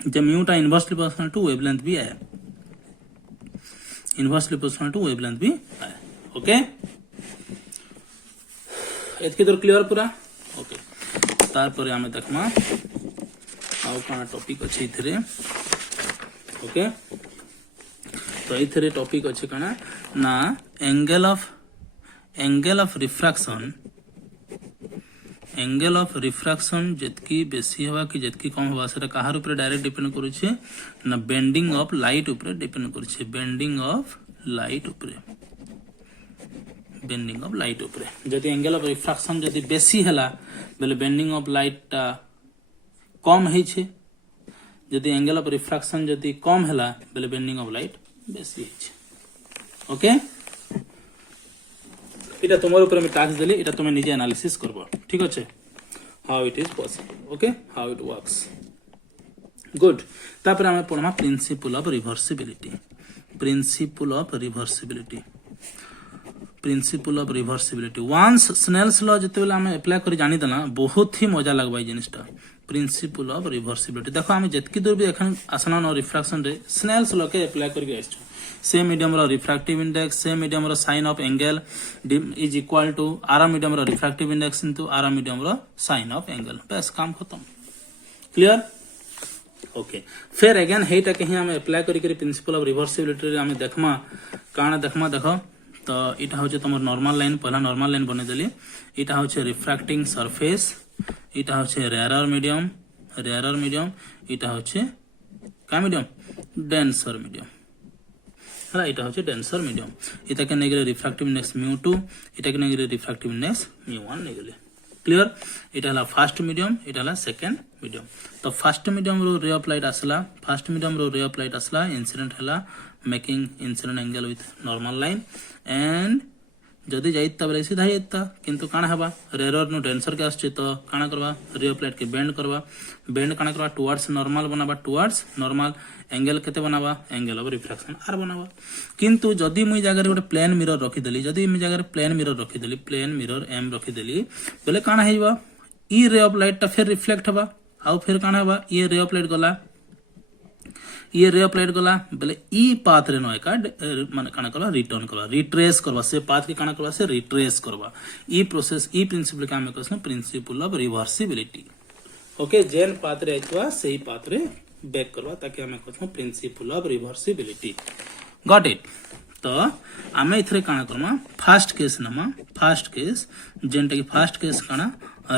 जे म्यूटा इनवर्सली प्रोपोर्शनल टू वेवलेंथ भी है इनवर्सली प्रोपोर्शनल टू वेवलेंथ भी है ओके एतके दूर क्लियर पूरा ओके तार पर हमें देखमा आउ कोन टॉपिक अछि इथरे ओके तो इथरे टॉपिक अछि कना ना एंगल ऑफ रिफ्रैक्शन जतकी बेसी हवा कि जतकी कम हवा सेटा कहार ऊपर डायरेक्ट डिपेंड करू छे ना बेंडिंग ऑफ लाइट ऊपर डिपेंड करू छे बेंडिंग ऑफ लाइट ऊपर जदि एंगल ऑफ रिफ्रैक्शन जदि बेसी हला बेले बेंडिंग ऑफ लाइट ता कम है छे जदि एंगल ऑफ रिफ्रैक्शन जदि कम हला बेले बेंडिंग ऑफ लाइट बेसी है छे ओके इटा तुम्हारे ऊपर में टास्क देली इटा तुम्हें निजे एनालिसिस करबो ठीक अछि how it is possible okay how it works good तापर हमें पढमा principle of reversibility once Snell's law जते बेला हमें अप्लाई करी जानि देना बहुत ही मजा लगबा जिनिसटा प्रिंसिपल ऑफ रिवर्सिबिलिटी देखो हमें जतकी दूर भी एखन आसना न रिफ्रैक्शन रे स्नेल्स लॉ के अप्लाई करके आछो से मीडियम रो रिफ्रैक्टिव इंडेक्स से मीडियम रो sine of angle is equal to आर मीडियम रो रिफ्रैक्टिव इंडेक्स इनटू आर मीडियम रो साइन ऑफ एंगल बस काम खत्म क्लियर ओके फिर अगेन हेटा कहीं हमें अप्लाई करी प्रिंसिपल ऑफ रिवर्सिबिलिटी रे हमें देखमा काना देखमा देखो तो इटा होचे तुम नॉर्मल लाइन पहला नॉर्मल लाइन बने देली इटा होचे रिफ्रैक्टिंग सरफेस इटा होचे रेयरर मीडियम इटा होचे का मीडियम डेंसर मीडियम है इटा होचे डेंसर मीडियम इटा के नेगले रिफ्रैक्टिव इंडेक्स μ2 इटा के नेगले रिफ्रैक्टिव इंडेक्स μ1 नेगले क्लियर इटा हला फर्स्ट मीडियम इटा हला सेकंड मीडियम तो फर्स्ट मीडियम रो रे ऑफ लाइट आसला इंसिडेंट हला making incident angle with normal line and जदि जाइता बेले सीधा जाइता किंतु काना हबा रेयर नो डेंसर के आछे तो काना करबा रे ऑफ लाइट के बेंड काना करबा टुवर्ड्स नॉर्मल बनाबा टुवर्ड्स नॉर्मल एंगल केते बनाबा एंगल ऑफ रिफ्लेक्शन आर बनाबा किंतु जदि मुई जगह रे गोटे प्लेन मिरर रखी देली प्लेन मिरर एम रखी देली बेले काना हेबा ई रे ऑफ लाइट ता फिर रिफ्लेक्ट हबा आउ फिर काना हबा ये रे ऑफ लाइट गला बेले ई पाथ रे न एका माने काना करबा रिटर्न करबा रिट्रेस करबा से पाथ के काना करबा से रिट्रेस करबा ई प्रोसेस ई प्रिंसिपल के हम कहसन प्रिंसिपल ऑफ रिवर्सिबिलिटी ओके जेन पाथ रे आइतवा सेही पाथ रे बैक करबा ताकि हम कहसन principle of reversibility got it तो आमे इथरे काना करमा फर्स्ट केस जेनटा की फर्स्ट केस काना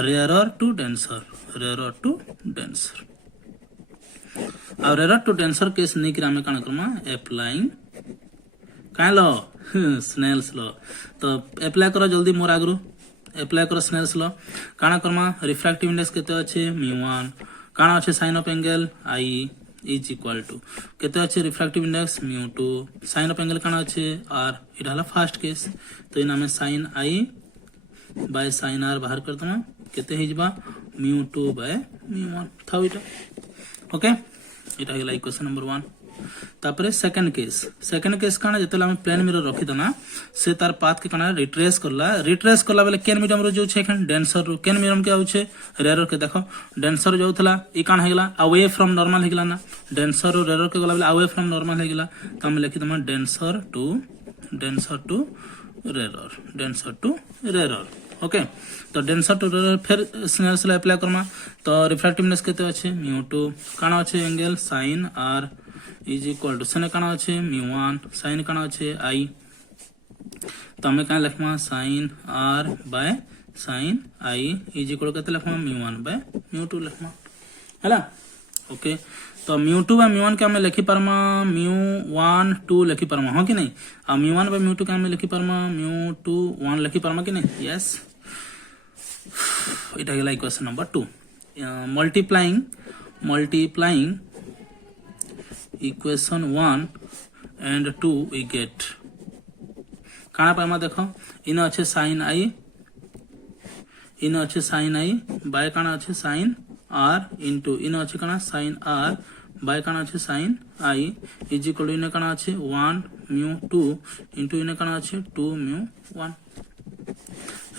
रेयरर टू डेंसर और रेयर टू डेंसर केस नहीं कि काना करमा अप्लाइंग काहे लो स्नेल्स लो तो अप्लाई करो जल्दी मोर आगरू अप्लाई करो स्नेल्स लो काना करमा रिफ्रैक्टिव इंडेक्स केते अछि μ1 काना अछि sine of angle i is equal to केते अछि refractive index μ2 sine of angle काना अछि r इटा हला फर्स्ट केस तो इना में sin i bye sin r बाहर कर दमा केते हिजबा μ2 बाय μ1 था इटा ओके इटा हला इक्वेशन नंबर 1 तापरे सेकंड केस काना जतले हम प्लेन मिरर रखि दना से तार पाथ के काना रिट्रेस करला बेले केन मीडियम रो जो छे एखन डेंसर रो केन मीडियम के आउ छे रेयर के देखो डेंसर जो थला ई काना हेगला अवे फ्रॉम नॉर्मल हेगला ना डेंसर रो रेयर के गला बेले अवे फ्रॉम नॉर्मल हेगला त हम लिखि दमा डेंसर टू रेयर ओके तो डेंसर टू रेयर फिर स्नेल्स ला अप्लाई करमा तो रिफ्रैक्टिव इंडेक्स केते अछि μ2 काना अछि angle sin r is equal to सने काना अछि μ1 sin काना अछि i तो हमें काना लिखमा sin r by sin i is equal केते लिखमा μ1 बाय μ2 लिखमा हला ओके तो μ2 बाय μ1 के हमें लिखि परमा μ1 2 लिखि परमा हो कि नहीं आ μ1 बाय μ2 के हमें लिखि परमा μ2 1 लिखि परमा कि नहीं यस इटा गेला equation number 2 multiplying equation 1 and 2 we get काना पामा देखो इन अच्छे sin i बाय काना अच्छे sin r into इन अच्छे काना sin r बाय काना अच्छे sin i is equal to in काना अच्छे 1 μ2 into इन काना अच्छे 2 μ1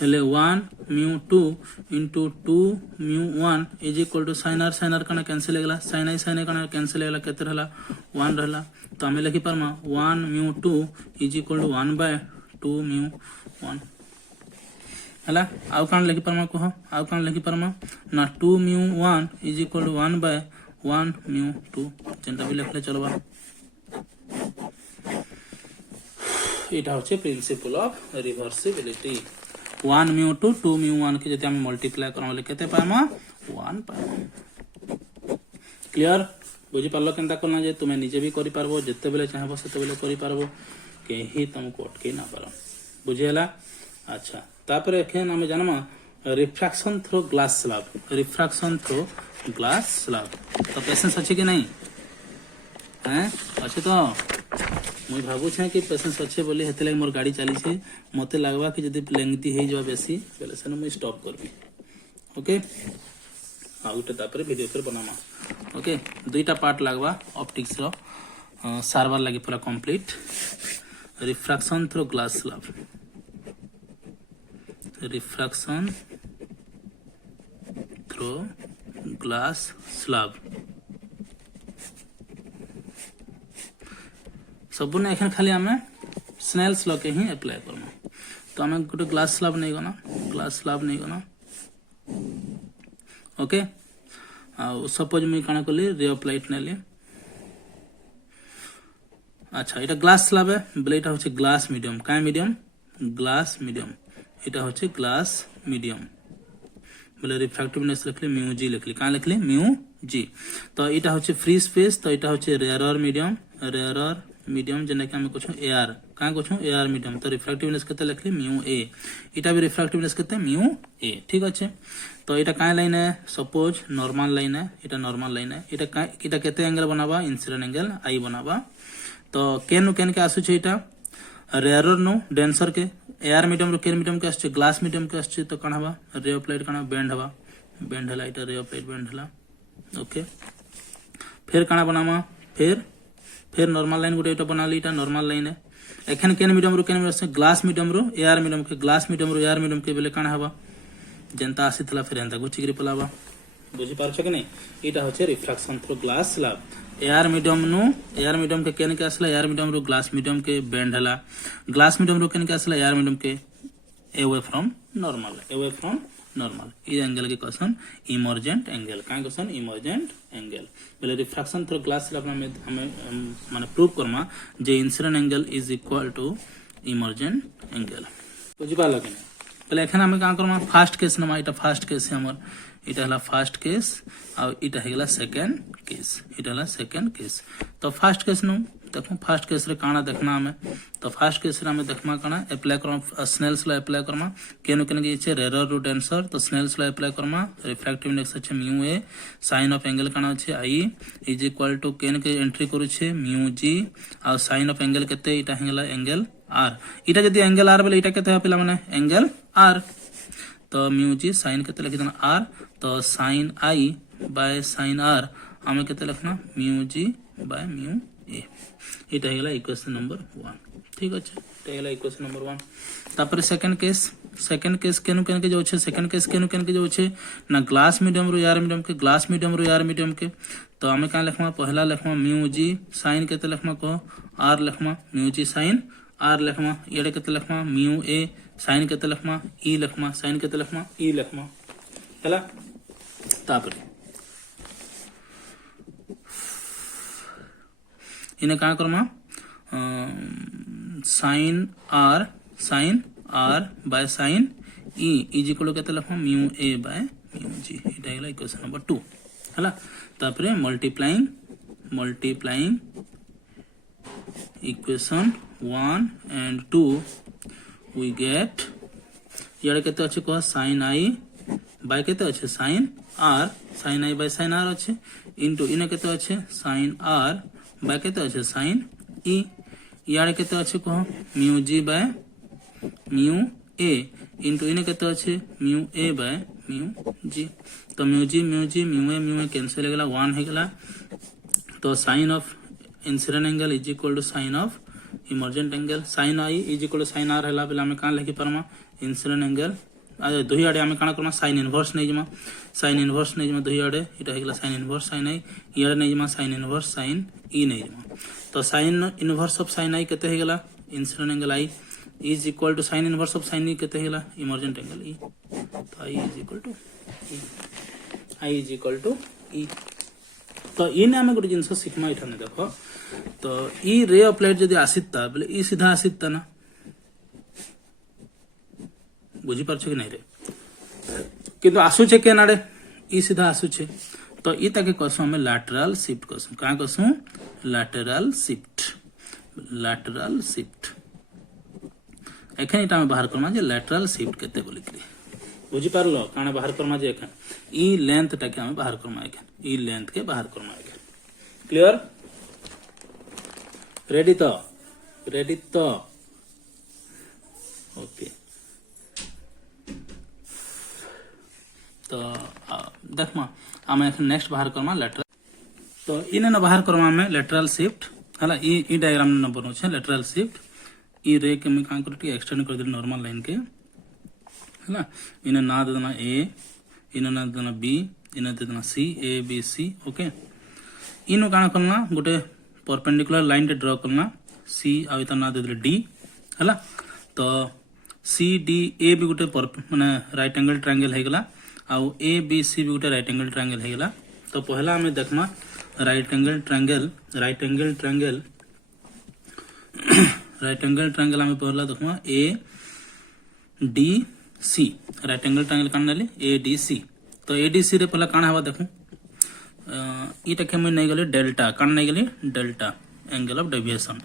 हेले 1 μ2 into 2 μ1 is equal to sin r काना कैंसिल हेगला sin i काना कैंसिल हेगला केते रहला 1 रहला तो हमें लिखि परमा 1 μ2 इज इक्वल टू 1 बाय 2 μ1 हला आउ कान लिखि परमा ना 2 μ1 इज इक्वल टू 1 बाय 1 μ2 जेंटा भी लिखले चलबा इटा होचे प्रिंसिपल ऑफ रिवर्सिबिलिटी 1 μ2 2 μ1 के जति हम मल्टीप्लाई करले केते पामा 1 पामा क्लियर बुझी पारलो केनता करना जे तुमे निजे भी करि पारबो जते बेले चाहबो सेते बेले करि पारबो केही तुमको अटके ना पारो बुझेला अच्छा तापर एखन हम जानमा रिफ्रैक्शन थ्रू ग्लास स्लैब तो पेशेंस अछि कि नहीं हैं अछि तो मुई भाबु छै कि पेशेंस अच्छे बोली हेते लाग मोर गाड़ी चली छे मते लागबा कि जदी लेंथी हे जबा बेसी बेले सने मुई स्टॉप करबी ओके आउटे तापर वीडियो फिर बनामा ओके दुईटा पार्ट लागबा ऑप्टिक्स रो सर्वर लागि पूरा complete refraction through glass slab सब ने एखन खाली हमें स्नेल्स लॉ के ही अप्लाई करना तो हमें गोटे ग्लास स्लैब नहीं गना ओके आ सपोज मुई काना कली रे ऑफ लाइट नेली আচ্ছা এটা গ্লাস স্ল্যাব বলে এটা হচ্ছে গ্লাস মিডিয়াম কায় মিডিয়াম গ্লাস মিডিয়াম এটা হচ্ছে গ্লাস মিডিয়াম বলে রিফ্রাক্টিভনেস লিখলে মিউ জি লিখলি কাঁ লিখলি মিউ জি তো এটা হচ্ছে ফ্রি স্পেস তো এটা হচ্ছে রেয়ারর মিডিয়াম যেটাকে আমি কোছো এয়ার কাঁ কোছো এয়ার মিডিয়াম তো রিফ্রাক্টিভনেস কেতে লিখলি মিউ এ এটা भी রিফ্রাক্টিভনেস কেতে মিউ এ ঠিক আছে তো এটা কাঁ লাইন সপোজ নর্মাল লাইন এটা নর্মাল লাইন এটা কেতে एंगल बनाबा इंसिडेंट एंगल आई बनाबा तो केन के आसुचे এটা ରେୟାରର नो डेंसर के एयर मीडियम रो केयर मीडियम के आछे ग्लास मीडियम के आछे तो कण हवा रे ऑफ लाइट कण बेंड हवा बेंड हला इटा रे ऑफ लाइट बेंड हला ओके फिर कण बनामा फिर नॉर्मल लाइन गुटे इटा बनाली इटा नॉर्मल लाइन है एखन केन मीडियम रो ग्लास मीडियम रो एयर मीडियम के ग्लास मीडियम रो एयर मीडियम के बेले कण हवा जनता आसीतला फिर एंता गुचिगिरी पलाबा बुझी पारछ कि नहीं इटा होचे reflection through glass slab air medium के केन के आसला एयर मीडियम रो ग्लास मीडियम के बेंड हला ग्लास मीडियम रो केन के आसला एयर मीडियम के अवे फ्रॉम नॉर्मल ई एंगल के क्वेश्चन इमर्जेंट एंगल का क्वेश्चन इमर्जेंट एंगल बोले रिफ्रैक्शन थ्रू ग्लास स्लैब में हमें माने प्रूव करमा जे incident angle is equal to emergent angle बुझी पाला कि बोले एखन हमें का करमा फर्स्ट केस नमा इटा फर्स्ट केस है हमर इटा हला फर्स्ट केस और इटा हेगला सेकंड केस तो फर्स्ट केस नु देखो फर्स्ट केस रे काना देखना हमें तो फर्स्ट केस रे हमें देखमा काना अप्लाई करमा स्नेल्स लॉ अप्लाई करमा केनो केन के छे रेयर रूट आंसर तो स्नेल्स लॉ अप्लाई करमा रिफ्रैक्टिव इंडेक्स छे mu a sine of angle काना छे आई इज इक्वल टू केन के एंट्री करू छे म्यू जी और साइन ऑफ एंगल केते इटा हेगला एंगल आर इटा जदी एंगल आर बोले इटा केते है पिला माने एंगल आर तो म्यू जी साइन केते लिखि देना आर तो sine I by sine r हमें केते लिखना mu g by mu a इटा हेगला इक्वेशन नंबर 1 ठीक अछि इटा हेगला इक्वेशन नंबर 1 तापर सेकंड केस केनु केन के जो छै सेकंड केस केनु केन के जो छै ना ग्लास मीडियम रो एयर मीडियम के तो हमें का लिखमा पहला लिखमा म्यू जी साइन केते लिखमा को आर लिखमा म्यू जी साइन आर लिखमा येडे केते लिखमा म्यू ए साइन केते लिखमा ई लिखमा साइन केते लिखमा ई लिखमा हला तापर इन्हें क्या करमा sine r by sine e is equal केते लिखमा mu a by mu g इटा हेला इक्वेशन नंबर 2 हला तापर multiplying equation 1 and 2 we get यार केते अछि को sin i बाय केते अछि sin i bye sin r अछि इनटू इने केते अछि sin r बाय केते अछि sin e यार केते अछि को mu g by mu a into इने केते अछि mu a by mu g तो म्यू ए कैंसिल हो गेला 1 हो गेला तो sin of incident angle is equal to sin of emergent angle sin i is equal to sin r हला बेला हमें का लिखि परमा इंसिडेंट एंगल दुई आडे हमें काना करमा sin इनवर्स नै जमा दुई आडे इटा हेगला sin इनवर्स sin i याडे नै जमा sin इनवर्स sin e नै जमा तो sin inverse of sin i केते हेगला incident angle i is equal to sin inverse of sin e केते हेगला इमर्जेंट एंगल e तो i is equal to e तो इने हमें गोटे जिंस सिखमा इठाने देखो तो ई रे ऑफ लाइट जदी आसीता बोले ई सीधा आसीता ना बुझी पारछो कि नहीं रे किंतु आसुचे के नाडे ई सीधा आसुचे तो ई ताके कसो हमें लैटरल शिफ्ट कसो का कसो लैटरल शिफ्ट एखन इटा में बाहर करमा जे लैटरल शिफ्ट केते बोली करी बुझी पारलो काना बाहर करमा जे एखन ई लेंथ टाके हमें बाहर करमा एखन ई लेंथ के बाहर करमा एखन क्लियर रेडी तो ओके तो देखमा हमें नेक्स्ट बाहर करमा लैटरल तो इने न बाहर करमा हमें लैटरल शिफ्ट हला ई डायग्राम न बनो छे लैटरल शिफ्ट ई रे के में का करटी एक्सटेंड कर दे नॉर्मल लाइन के हला इने ना दे देना ए इने ना दे देना बी इने दे देना सी ए बी सी ओके इनो काना करना गोटे परपेंडिकुलर लाइन टे ड्रा करना सी आ इता ना दे दे डी हला तो सी डी ए भी गोटे माने राइट एंगल ट्रायंगल हे गेला आ ए बी सी भी गोटे राइट एंगल ट्रायंगल हे गेला तो पहला हमें देखमा right angle triangle right angle triangle आम पहला देखा A D C right angle triangle कान नेली ए डी सी तो ए डी सी रे पहला काण हवा देखो इटा के मैं नहीं गली डेल्टा कान नहीं गली delta angle of deviation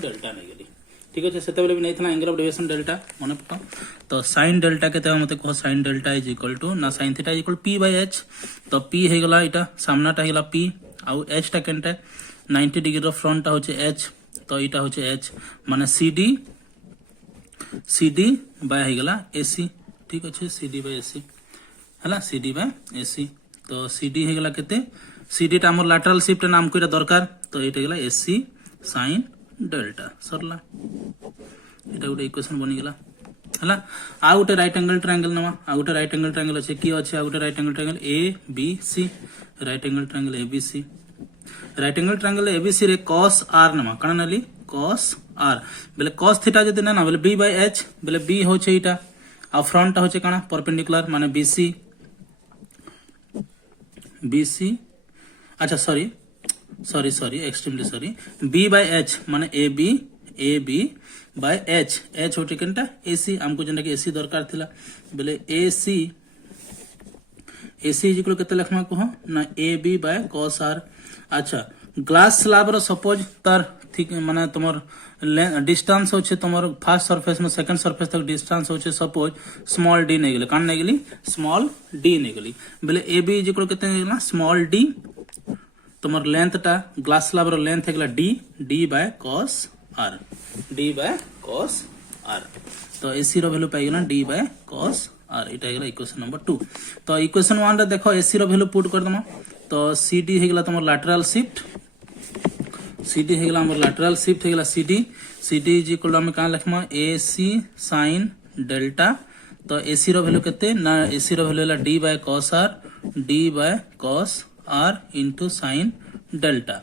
delta नहीं गली ठीक अच्छे से भी नहीं था एंगल ऑफ डेविएशन डेल्टा मन पका तो साइन डेल्टा के मत कह sine delta is equal to ना sine theta is equal P by H तो पी हो गला इटा सामनाटा हो गला पी आउ एच टा केनटा 90 डिग्री फ्रंट होचे एच तो इटा होचे एच माने CD बाय हो गला एसी ठीक अच्छे CD बाय एसी है CD बाय एसी तो CD हो गला केते CD टा हमर लैटरल शिफ्ट नाम को दरकार तो ये गला एसी साइन डेल्टा सरला एटा गोटे इक्वेशन बनी गला हला आ गोटे राइट एंगल ट्रायंगल नवा आ गोटे राइट एंगल ट्रायंगल अछि की अछि आ गोटे right angle triangle ABC right angle triangle ABC right angle triangle ABC रे cos r नवा कण नली cos r बेले cos थीटा जदि ना बेले b बाय h बेले b होचे इटा आ फ्रंट होचे कण परपेंडिकुलर माने BC अच्छा sorry extremely sorry b by h माने AB बाय h होटे केनटा AC हमको जेंटा कि AC दरकार थिला बेले AC इज इक्वल केते लिखमा को ना AB बाय cos r अच्छा ग्लास स्लैब रो सपोज तार ठीक माने तुमर डिस्टेंस होचे तुमर फर्स्ट सरफेस में सेकंड सरफेस तक डिस्टेंस होचे सपोज स्मॉल d नै गेले कान नै गेली स्मॉल d नै गेली बेले AB इज इक्वल केते नै गेला स्मॉल d तुमर लेंथ टा ग्लास स्लैब रो लेंथ हेगला d बाय cos r तो AC रो वैल्यू पाई गेला d बाय cos r इटा हेगला इक्वेशन नंबर 2 तो इक्वेशन 1 रे देखो AC रो वैल्यू पुट कर दमा तो CD हेगला तुमर लैटरल शिफ्ट CD हेगला हमर लैटरल शिफ्ट हेगला CD इज इक्वल टू हम का लिखमा AC sin डेल्टा तो AC रो वैल्यू केते ना AC रो वैल्यू होला d by cos r into sin delta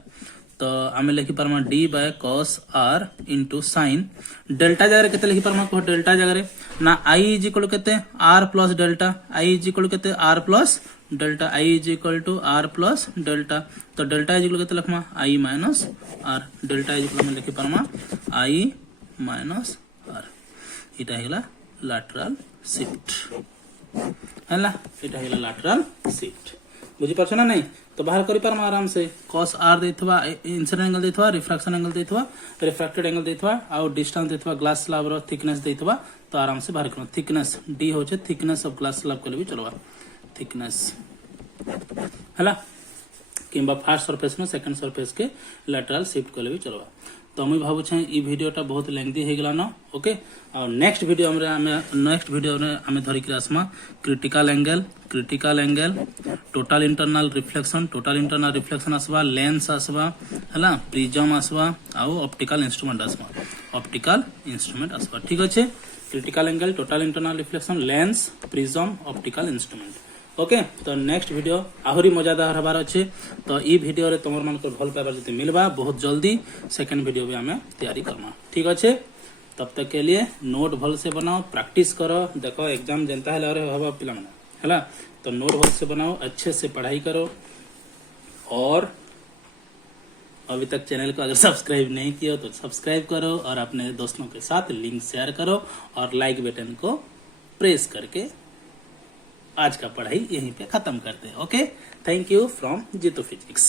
तो आम लिखि पारमा d by cos r into sin delta जगह केते लिखि पारमा को डेल्टा जगह ना I इज इक्वल केते r plus delta I is equal केते r plus delta I is equal to r plus delta तो डेल्टा इज इक्वल केते लिखमा I minus r delta is equal में लिखि पारमा I माइनस r इटा हेला लैटरल शिफ्ट हला इटा हेला लैटरल शिफ्ट बुझी पाछ ना नहीं तो बाहर करि पारमा आराम से cos r देथवा इंसिडेंट एंगल देथवा रिफ्रैक्शन एंगल देथवा रिफ्रैक्टेड एंगल देथवा आ डिस्टेंस देथवा ग्लास स्लैब रो थिकनेस देथवा तो आराम से बाहर करो थिकनेस d होचे थिकनेस ऑफ ग्लास स्लैब कोले भी चलवा थिकनेस हला किंबा फर्स्ट सरफेस में सेकंड सरफेस के लैटरल शिफ्ट कोले भी चलवा तो मुई भाबु छै ई वीडियोटा बहुत लेंथी हे गेला न ओके और नेक्स्ट वीडियो में हमें धरि के आसमा critical angle total internal reflection आसवा लेंस आसवा हला प्रिज्म आसवा आ ऑप्टिकल इंस्ट्रूमेंट आसवा ठीक अछि critical angle total internal reflection lens prism optical instrument okay तो नेक्स्ट वीडियो आहुरी मजादार हबार अच्छे तो ई वीडियो रे तुम मान भल पाइबार जति मिलबा बहुत जल्दी सेकंड वीडियो भी हमें तैयारी करना ठीक अच्छे तब तक के लिए नोट भल से बनाओ प्रैक्टिस करो देखो एग्जाम जनता है हवा पिला है तो नोट भल से बनाओ अच्छे से पढ़ाई करो और अभी तक चैनल को अगर सब्सक्राइब नहीं किया तो सब्सक्राइब करो और अपने दोस्तों के साथ लिंक शेयर करो और लाइक बटन को प्रेस करके आज का पढ़ाई यहीं पे खत्म करते हैं ओके थैंक यू फ्रॉम जीतो फिजिक्स।